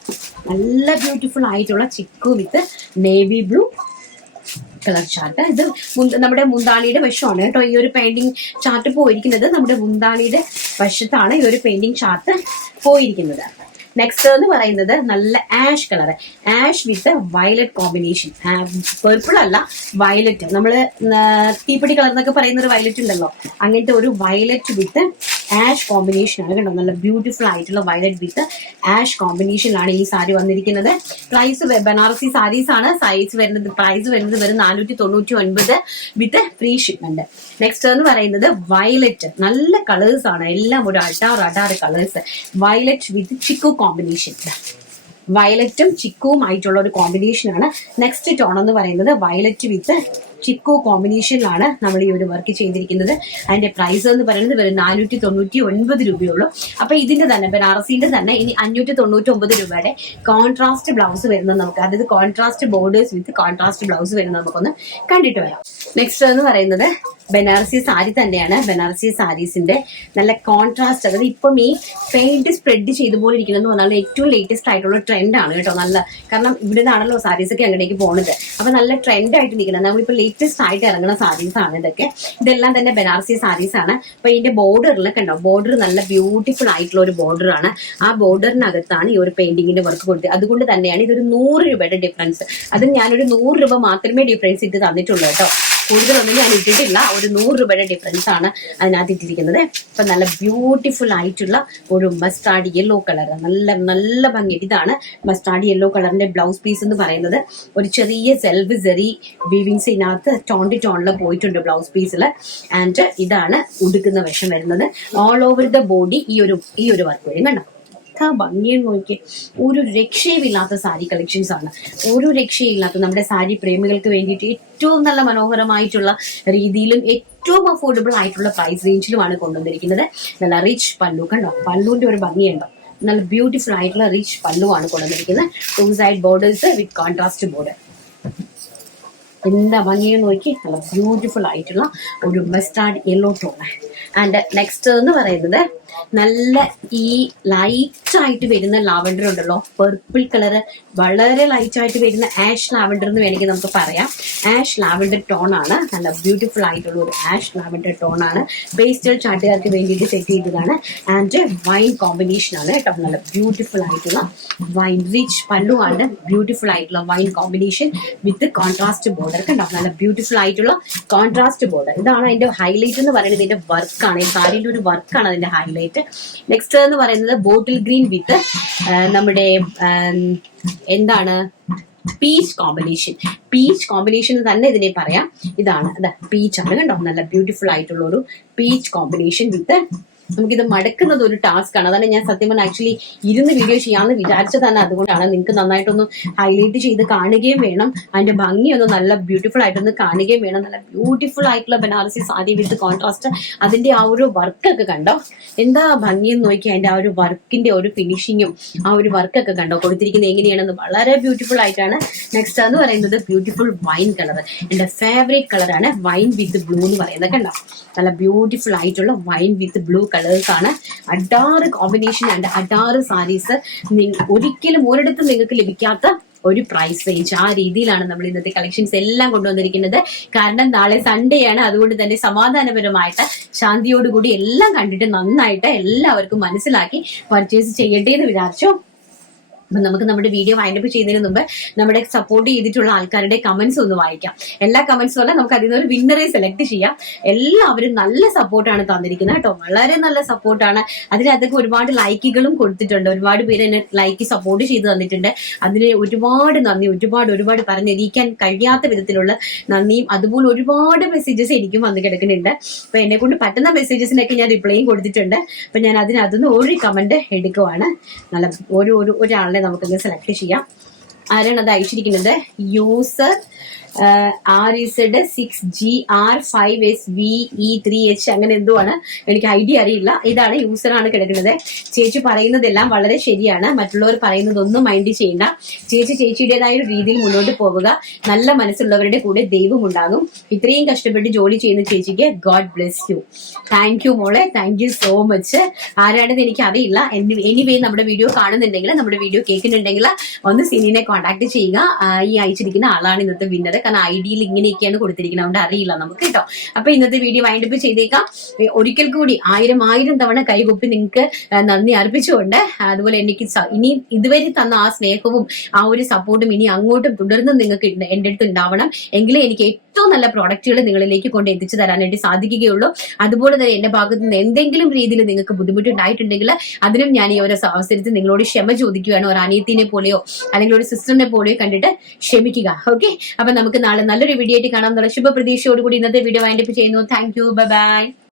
നല്ല ബ്യൂട്ടിഫുൾ ആയിട്ടുള്ള chikoo with navy blue colour chart. ഇത് നമ്മുടെ മുന്താണിയുടെ വശമാണ് കേട്ടോ ഈ ഒരു പെയിന്റിംഗ് ചാർട്ട് പോയിരിക്കുന്നത്. നമ്മുടെ മുന്താണിയുടെ വശത്താണ് ഈ ഒരു പെയിന്റിംഗ് ചാർട്ട് പോയിരിക്കുന്നത്. നെക്സ്റ്റ് എന്ന് പറയുന്നത് നല്ല ആഷ് കളർ, ആഷ് വിത്ത് വയലറ്റ് കോമ്പിനേഷൻ. പെർപ്പിൾ അല്ല, വയലറ്റ്. നമ്മള് തീപ്പൊടി കളർ എന്നൊക്കെ പറയുന്ന ഒരു വയലറ്റ് ഉണ്ടല്ലോ, അങ്ങനത്തെ ഒരു വയലറ്റ് വിത്ത് ആഷ് കോമ്പിനേഷൻ ആണ്. കണ്ടോ, നല്ല ബ്യൂട്ടിഫുൾ ആയിട്ടുള്ള വയലറ്റ് വിത്ത് ആഷ് കോമ്പിനേഷനിലാണ് ഈ സാരി വന്നിരിക്കുന്നത്. പ്രൈസ് ബനാറസി സാരീസ് ആണ്. പ്രൈസ് വരുന്നത് വെറും 499 വിത്ത് ഫ്രീ ഷിപ്മെന്റ്. നെക്സ്റ്റ് എന്ന് പറയുന്നത് വയലറ്റ്. നല്ല കളേഴ്സ് ആണ്, എല്ലാം ഒരു അടാറ് colours. Violet with chikoo combination. വയലറ്റും ചിക്കുവും ആയിട്ടുള്ള ഒരു കോമ്പിനേഷൻ ആണ്. നെക്സ്റ്റ് ടോൺ എന്ന് പറയുന്നത് വയലറ്റ് വിത്ത് ചിക്കു കോമ്പിനേഷനിലാണ് നമ്മൾ ഈ ഒരു വർക്ക് ചെയ്തിരിക്കുന്നത്. അതിന്റെ പ്രൈസ് എന്ന് പറയുന്നത് വെറും 499 രൂപയുള്ളൂ. അപ്പൊ ഇതിന്റെ തന്നെ ബനാറസിന്റെ തന്നെ ഇനി 599 രൂപയുടെ കോൺട്രാസ്റ്റ് ബ്ലൗസ് വരുന്നത് നമുക്ക്, അതായത് കോൺട്രാസ്റ്റ് ബോർഡേഴ്സ് വിത്ത് കോൺട്രാസ്റ്റ് ബ്ലൗസ് വരുന്നത് നമുക്കൊന്ന് കണ്ടിട്ട് വരാം. നെക്സ്റ്റ് എന്ന് പറയുന്നത് ബനാറസി സാരി തന്നെയാണ്. ബനാറസി സാരീസിന്റെ നല്ല കോൺട്രാസ്റ്റ്, അതായത് ഇപ്പം ഈ പെയിന്റ് സ്പ്രെഡ് ചെയ്തു പോലെ ഇരിക്കുന്നത് പറഞ്ഞാൽ ഏറ്റവും ലേറ്റസ്റ്റ് ആയിട്ടുള്ള ട്രെൻഡ് ആണ് കേട്ടോ. നല്ല, കാരണം ഇവിടെ നിന്നാണല്ലോ സാരീസ് ഒക്കെ അങ്ങോട്ടേക്ക് പോകുന്നത്. അപ്പൊ നല്ല ട്രെൻഡ് ആയിട്ട് നിൽക്കുന്നത്, നമ്മളിപ്പോ ലേറ്റസ്റ്റ് ആയിട്ട് ഇറങ്ങുന്ന സാരീസ് ആണ് ഇതൊക്കെ. ഇതെല്ലാം തന്നെ ബനാറസി സാരീസ് ആണ്. അപ്പൊ ഇതിന്റെ ബോർഡറിലൊക്കെ ഉണ്ടോ, ബോർഡർ നല്ല ബ്യൂട്ടിഫുൾ ആയിട്ടുള്ള ഒരു ബോർഡർ ആണ്. ആ ബോർഡറിനകത്താണ് ഈ ഒരു പെയിന്റിങ്ങിന്റെ വർക്ക് കൊടുത്തത്. അതുകൊണ്ട് തന്നെയാണ് ഇതൊരു 100 രൂപയുടെ ഡിഫറൻസ്. അത് ഞാനൊരു 100 രൂപ മാത്രമേ ഡിഫറൻസ് ഇട്ട് തന്നിട്ടുള്ളൂ കേട്ടോ, കൂടുതലൊന്നും ഞാൻ ഇട്ടിട്ടില്ല. ഒരു 100 രൂപയുടെ ഡിഫറൻസ് ആണ് അതിനകത്ത് ഇട്ടിരിക്കുന്നത്. അപ്പൊ നല്ല ബ്യൂട്ടിഫുൾ ആയിട്ടുള്ള ഒരു മസ്റ്റാർഡ് യെല്ലോ കളർ, നല്ല ഭംഗി. ഇതാണ് മസ്റ്റാർഡ് യെല്ലോ കളറിന്റെ ബ്ലൗസ് പീസ് എന്ന് പറയുന്നത്. ഒരു ചെറിയ സെൽഫ് സെറി വീവിങ്സ് ഇതിനകത്ത് ടോണിൽ പോയിട്ടുണ്ട് ബ്ലൗസ് പീസിൽ. ആൻഡ് ഇതാണ് ഉടുക്കുന്ന വശം വരുന്നത്. ഓൾ ഓവർ ദ ബോഡി ഈ ഒരു വർക്ക് വരും. കണ്ടോ, ഭംഗിയെന്ന് നോക്കി, ഒരു രക്ഷയുമില്ലാത്ത സാരി കളക്ഷൻസ് ആണ്. ഒരു രക്ഷയില്ലാത്ത, നമ്മുടെ സാരി പ്രേമികൾക്ക് വേണ്ടിയിട്ട് ഏറ്റവും നല്ല മനോഹരമായിട്ടുള്ള രീതിയിലും ഏറ്റവും അഫോർഡബിൾ ആയിട്ടുള്ള പ്രൈസ് റേഞ്ചിലുമാണ് കൊണ്ടുവന്നിരിക്കുന്നത്. നല്ല റിച്ച് പല്ലു. കണ്ടോ, പല്ലുവിന്റെ ഒരു ഭംഗിയുണ്ടോ, നല്ല ബ്യൂട്ടിഫുൾ ആയിട്ടുള്ള റിച്ച് പല്ലുവാണ് കൊണ്ടുവന്നിരിക്കുന്നത്. 2 സൈഡ് ബോർഡേഴ്സ് വിത്ത് കോൺട്രാസ്റ്റ് ബോർഡർ. എന്താ ഭംഗിയെന്ന് നോക്കി, നല്ല ബ്യൂട്ടിഫുൾ ആയിട്ടുള്ള ഒരു mustard yellow tone. And next എന്ന് പറയുന്നത് നല്ല ഈ ലൈറ്റ് ആയിട്ട് വരുന്ന ലാവൻഡർ ഉണ്ടല്ലോ, പർപ്പിൾ കളറ്, വളരെ ലൈറ്റ് ആയിട്ട് വരുന്ന ആഷ് ലാവൻഡർ എന്ന് വേണമെങ്കിൽ നമുക്ക് പറയാം. ആഷ് ലാവൻഡർ ടോൺ ആണ്. നല്ല ബ്യൂട്ടിഫുൾ ആയിട്ടുള്ള ഒരു ആഷ് ലാവൻഡർ ടോൺ ആണ്. പേസ്റ്റൽ ചാട്ടുകാർക്ക് വേണ്ടിയിട്ട് സെറ്റ് ചെയ്തതാണ്. ആൻഡ് വൈൻ കോമ്പിനേഷൻ ആണ് കേട്ടോ. നല്ല ബ്യൂട്ടിഫുൾ ആയിട്ടുള്ള വൈൻ റിച്ച് പല്ലുവാണ്. ബ്യൂട്ടിഫുൾ ആയിട്ടുള്ള wine combination with contrast border. കണ്ടോ, നല്ല ബ്യൂട്ടിഫുൾ ആയിട്ടുള്ള കോൺട്രാസ്റ്റ് ബോർഡർ. ഇതാണ് അതിന്റെ ഹൈലൈറ്റ് എന്ന് പറയുന്നത്. ഇതിന്റെ വർക്കാണ്, ഈ സാരിന്റെ ഒരു വർക്കാണ് അതിന്റെ ഹൈലൈറ്റ്. നെക്സ്റ്റ് എന്ന് പറയുന്നത് ബോട്ടിൽ ഗ്രീൻ വിത്ത് നമ്മുടെ എന്താണ് പീച്ച് കോമ്പിനേഷൻ തന്നെ ഇതിനെ പറയാം. ഇതാണ് പീച്ച് ആണ്. കണ്ടോ, നല്ല ബ്യൂട്ടിഫുൾ ആയിട്ടുള്ള ഒരു പീച്ച് കോമ്പിനേഷൻ വിത്ത്, നമുക്കിത് മടക്കുന്നത് ഒരു ടാസ്ക് ആണ്. അതാണ് ഞാൻ സത്യം പറഞ്ഞാൽ ആക്ച്വലി ഇരുന്ന് വീഡിയോ ചെയ്യാമെന്ന് വിചാരിച്ചത് തന്നെ അതുകൊണ്ടാണ്. നിങ്ങൾക്ക് നന്നായിട്ടൊന്ന് ഹൈലൈറ്റ് ചെയ്ത് കാണുകയും വേണം, അതിന്റെ ഭംഗിയൊന്ന് നല്ല ബ്യൂട്ടിഫുൾ ആയിട്ടൊന്ന് കാണുകയും വേണം. നല്ല ബ്യൂട്ടിഫുൾ ആയിട്ടുള്ള ബനാറസി സാരി വിത്ത് കോൺട്രാസ്റ്റ്. അതിന്റെ ആ ഒരു വർക്കൊക്കെ കണ്ടോ, എന്താ ഭംഗിയെന്ന് നോക്കി. അതിന്റെ ആ ഒരു വർക്കിന്റെ ഒരു ഫിനിഷിങ്ങും ആ ഒരു വർക്കൊക്കെ കണ്ടോ കൊടുത്തിരിക്കുന്നത് എങ്ങനെയാണെന്ന്, വളരെ ബ്യൂട്ടിഫുൾ ആയിട്ടാണ്. നെക്സ്റ്റ് എന്ന് പറയുന്നത് ബ്യൂട്ടിഫുൾ വൈൻ കളർ. എന്റെ ഫേവറേറ്റ് കളറാണ് വൈൻ വിത്ത് ബ്ലൂ എന്ന് പറയുന്നത്. കണ്ടോ, നല്ല ബ്യൂട്ടിഫുൾ ആയിട്ടുള്ള വൈൻ വിത്ത് ബ്ലൂ കളർ. കളേഴ്സ് ആണ്. അഡാറ് കോമ്പിനേഷൻ ആൻഡ് അഡാറ് സാരീസ്. ഒരിക്കലും ഒരിടത്തും നിങ്ങൾക്ക് ലഭിക്കാത്ത ഒരു പ്രൈസ് റേഞ്ച്. ആ രീതിയിലാണ് നമ്മൾ ഇന്നത്തെ കളക്ഷൻസ് എല്ലാം കൊണ്ടുവന്നിരിക്കുന്നത്. കാരണം നാളെ സൺഡേ ആണ്. അതുകൊണ്ട് തന്നെ സമാധാനപരമായിട്ട് ശാന്തിയോടുകൂടി എല്ലാം കണ്ടിട്ട് നന്നായിട്ട് എല്ലാവർക്കും മനസ്സിലാക്കി പർച്ചേസ് ചെയ്യട്ടെ എന്ന് വിചാരിച്ചു. അപ്പൊ നമുക്ക് നമ്മുടെ വീഡിയോ വൈൻഡപ്പ് ചെയ്യുന്നതിന് മുമ്പ് നമ്മുടെ സപ്പോർട്ട് ചെയ്തിട്ടുള്ള ആൾക്കാരുടെ കമന്റ്സ് ഒന്ന് വായിക്കാം. എല്ലാ കമന്റ്സും അല്ല, നമുക്ക് അതിൽ നിന്ന് ഒരു വിന്നറെ സെലക്ട് ചെയ്യാം. എല്ലാവരും നല്ല സപ്പോർട്ടാണ് തന്നിരിക്കുന്നത് കേട്ടോ, വളരെ നല്ല സപ്പോർട്ടാണ്. അതിനകത്തൊക്കെ ഒരുപാട് ലൈക്കുകളും കൊടുത്തിട്ടുണ്ട്. ഒരുപാട് പേര് എന്നെ ലൈക്ക് സപ്പോർട്ട് ചെയ്ത് തന്നിട്ടുണ്ട്. അതിന് ഒരുപാട് നന്ദി, ഒരുപാട് പറഞ്ഞിരിക്കാൻ കഴിയാത്ത വിധത്തിലുള്ള നന്ദിയും. അതുപോലെ ഒരുപാട് മെസ്സേജസ് എനിക്കും വന്ന് കിടക്കുന്നുണ്ട്. അപ്പൊ എന്നെ കൊണ്ട് പറ്റുന്ന മെസ്സേജസിനൊക്കെ ഞാൻ റിപ്ലൈയും കൊടുത്തിട്ടുണ്ട്. അപ്പൊ ഞാൻ അതിനകത്തുനിന്ന് ഒരു കമന്റ് എടുക്കുവാണ്. നല്ല ഒരാളെ നമുക്കൊന്ന് സെലക്ട് ചെയ്യാം. ആരാണ് അത് അയച്ചിരിക്കുന്നത്? യൂസർ RZ6GR5SVE3H അങ്ങനെ എന്തോ ആണ്, എനിക്ക് ഐഡിയ അറിയില്ല. ഇതാണ് യൂസറാണ് കിടക്കുന്നത്. ചേച്ചി പറയുന്നതെല്ലാം വളരെ ശരിയാണ്. മറ്റുള്ളവർ പറയുന്നതൊന്നും മൈൻഡ് ചെയ്യണ്ട. ചേച്ചിയുടേതായ ഒരു രീതിയിൽ മുന്നോട്ട് പോവുക. നല്ല മനസ്സുള്ളവരുടെ കൂടെ ദൈവം ഉണ്ടാകും. ഇത്രയും കഷ്ടപ്പെട്ട് ജോലി ചെയ്യുന്ന ചേച്ചിക്ക് God bless you. Thank you മോളെ, താങ്ക് യു സോ മച്ച്. ആരാണെന്ന് എനിക്ക് അറിയില്ല. എനിവേ നമ്മുടെ വീഡിയോ കാണുന്നുണ്ടെങ്കിൽ, നമ്മുടെ വീഡിയോ കേൾക്കുന്നുണ്ടെങ്കിൽ ഒന്ന് സിനിനെ കോൺടാക്ട് ചെയ്യുക. ഈ അയച്ചിരിക്കുന്ന ആളാണ് ഇന്നത്തെ വിന്നർ. കാരണം ഐഡിയിൽ ഇങ്ങനെയൊക്കെയാണ് കൊടുത്തിരിക്കുന്നത്, അതുകൊണ്ട് അറിയില്ല നമുക്ക് കേട്ടോ. അപ്പൊ ഇന്നത്തെ വീഡിയോ വൈൻഡപ്പ് ചെയ്തേക്കാം. ഒരിക്കൽ കൂടി 1000 തവണ കൈകൊപ്പി നിങ്ങൾക്ക് നന്ദി അർപ്പിച്ചുകൊണ്ട്, അതുപോലെ എനിക്ക് ഇനി ഇതുവരെ തന്ന ആ സ്നേഹവും ആ ഒരു സപ്പോർട്ടും ഇനി അങ്ങോട്ടും തുടർന്നും നിങ്ങൾക്ക് എന്റെ അടുത്ത് ഉണ്ടാവണം. എങ്കിലേ എനിക്ക് ഏറ്റവും നല്ല പ്രോഡക്റ്റുകൾ നിങ്ങളിലേക്ക് കൊണ്ട് എത്തിച്ചു തരാനായിട്ട് സാധിക്കുകയുള്ളൂ. അതുപോലെ തന്നെ എന്റെ ഭാഗത്ത് നിന്ന് എന്തെങ്കിലും രീതിയിൽ നിങ്ങൾക്ക് ബുദ്ധിമുട്ടുണ്ടായിട്ടുണ്ടെങ്കിൽ അതിനും ഞാൻ ഈ ഒരു അവസരത്തിൽ നിങ്ങളോട് ക്ഷമ ചോദിക്കുകയാണ്. ഒരു അനിയത്തിനെ പോലെയോ അല്ലെങ്കിൽ ഒരു സിസ്റ്ററിനെ പോലെയോ കണ്ടിട്ട് ക്ഷമിക്കുക. ഓക്കെ, അപ്പൊ നമുക്ക് നാളെ നല്ലൊരു വീഡിയോ ആയിട്ട് കാണാം എന്നുള്ള ശുഭ പ്രതീക്ഷയോടുകൂടി ഇന്നത്തെ വീഡിയോ വൈൻഡപ്പ് ചെയ്യുന്നു. Thank you, bye bye.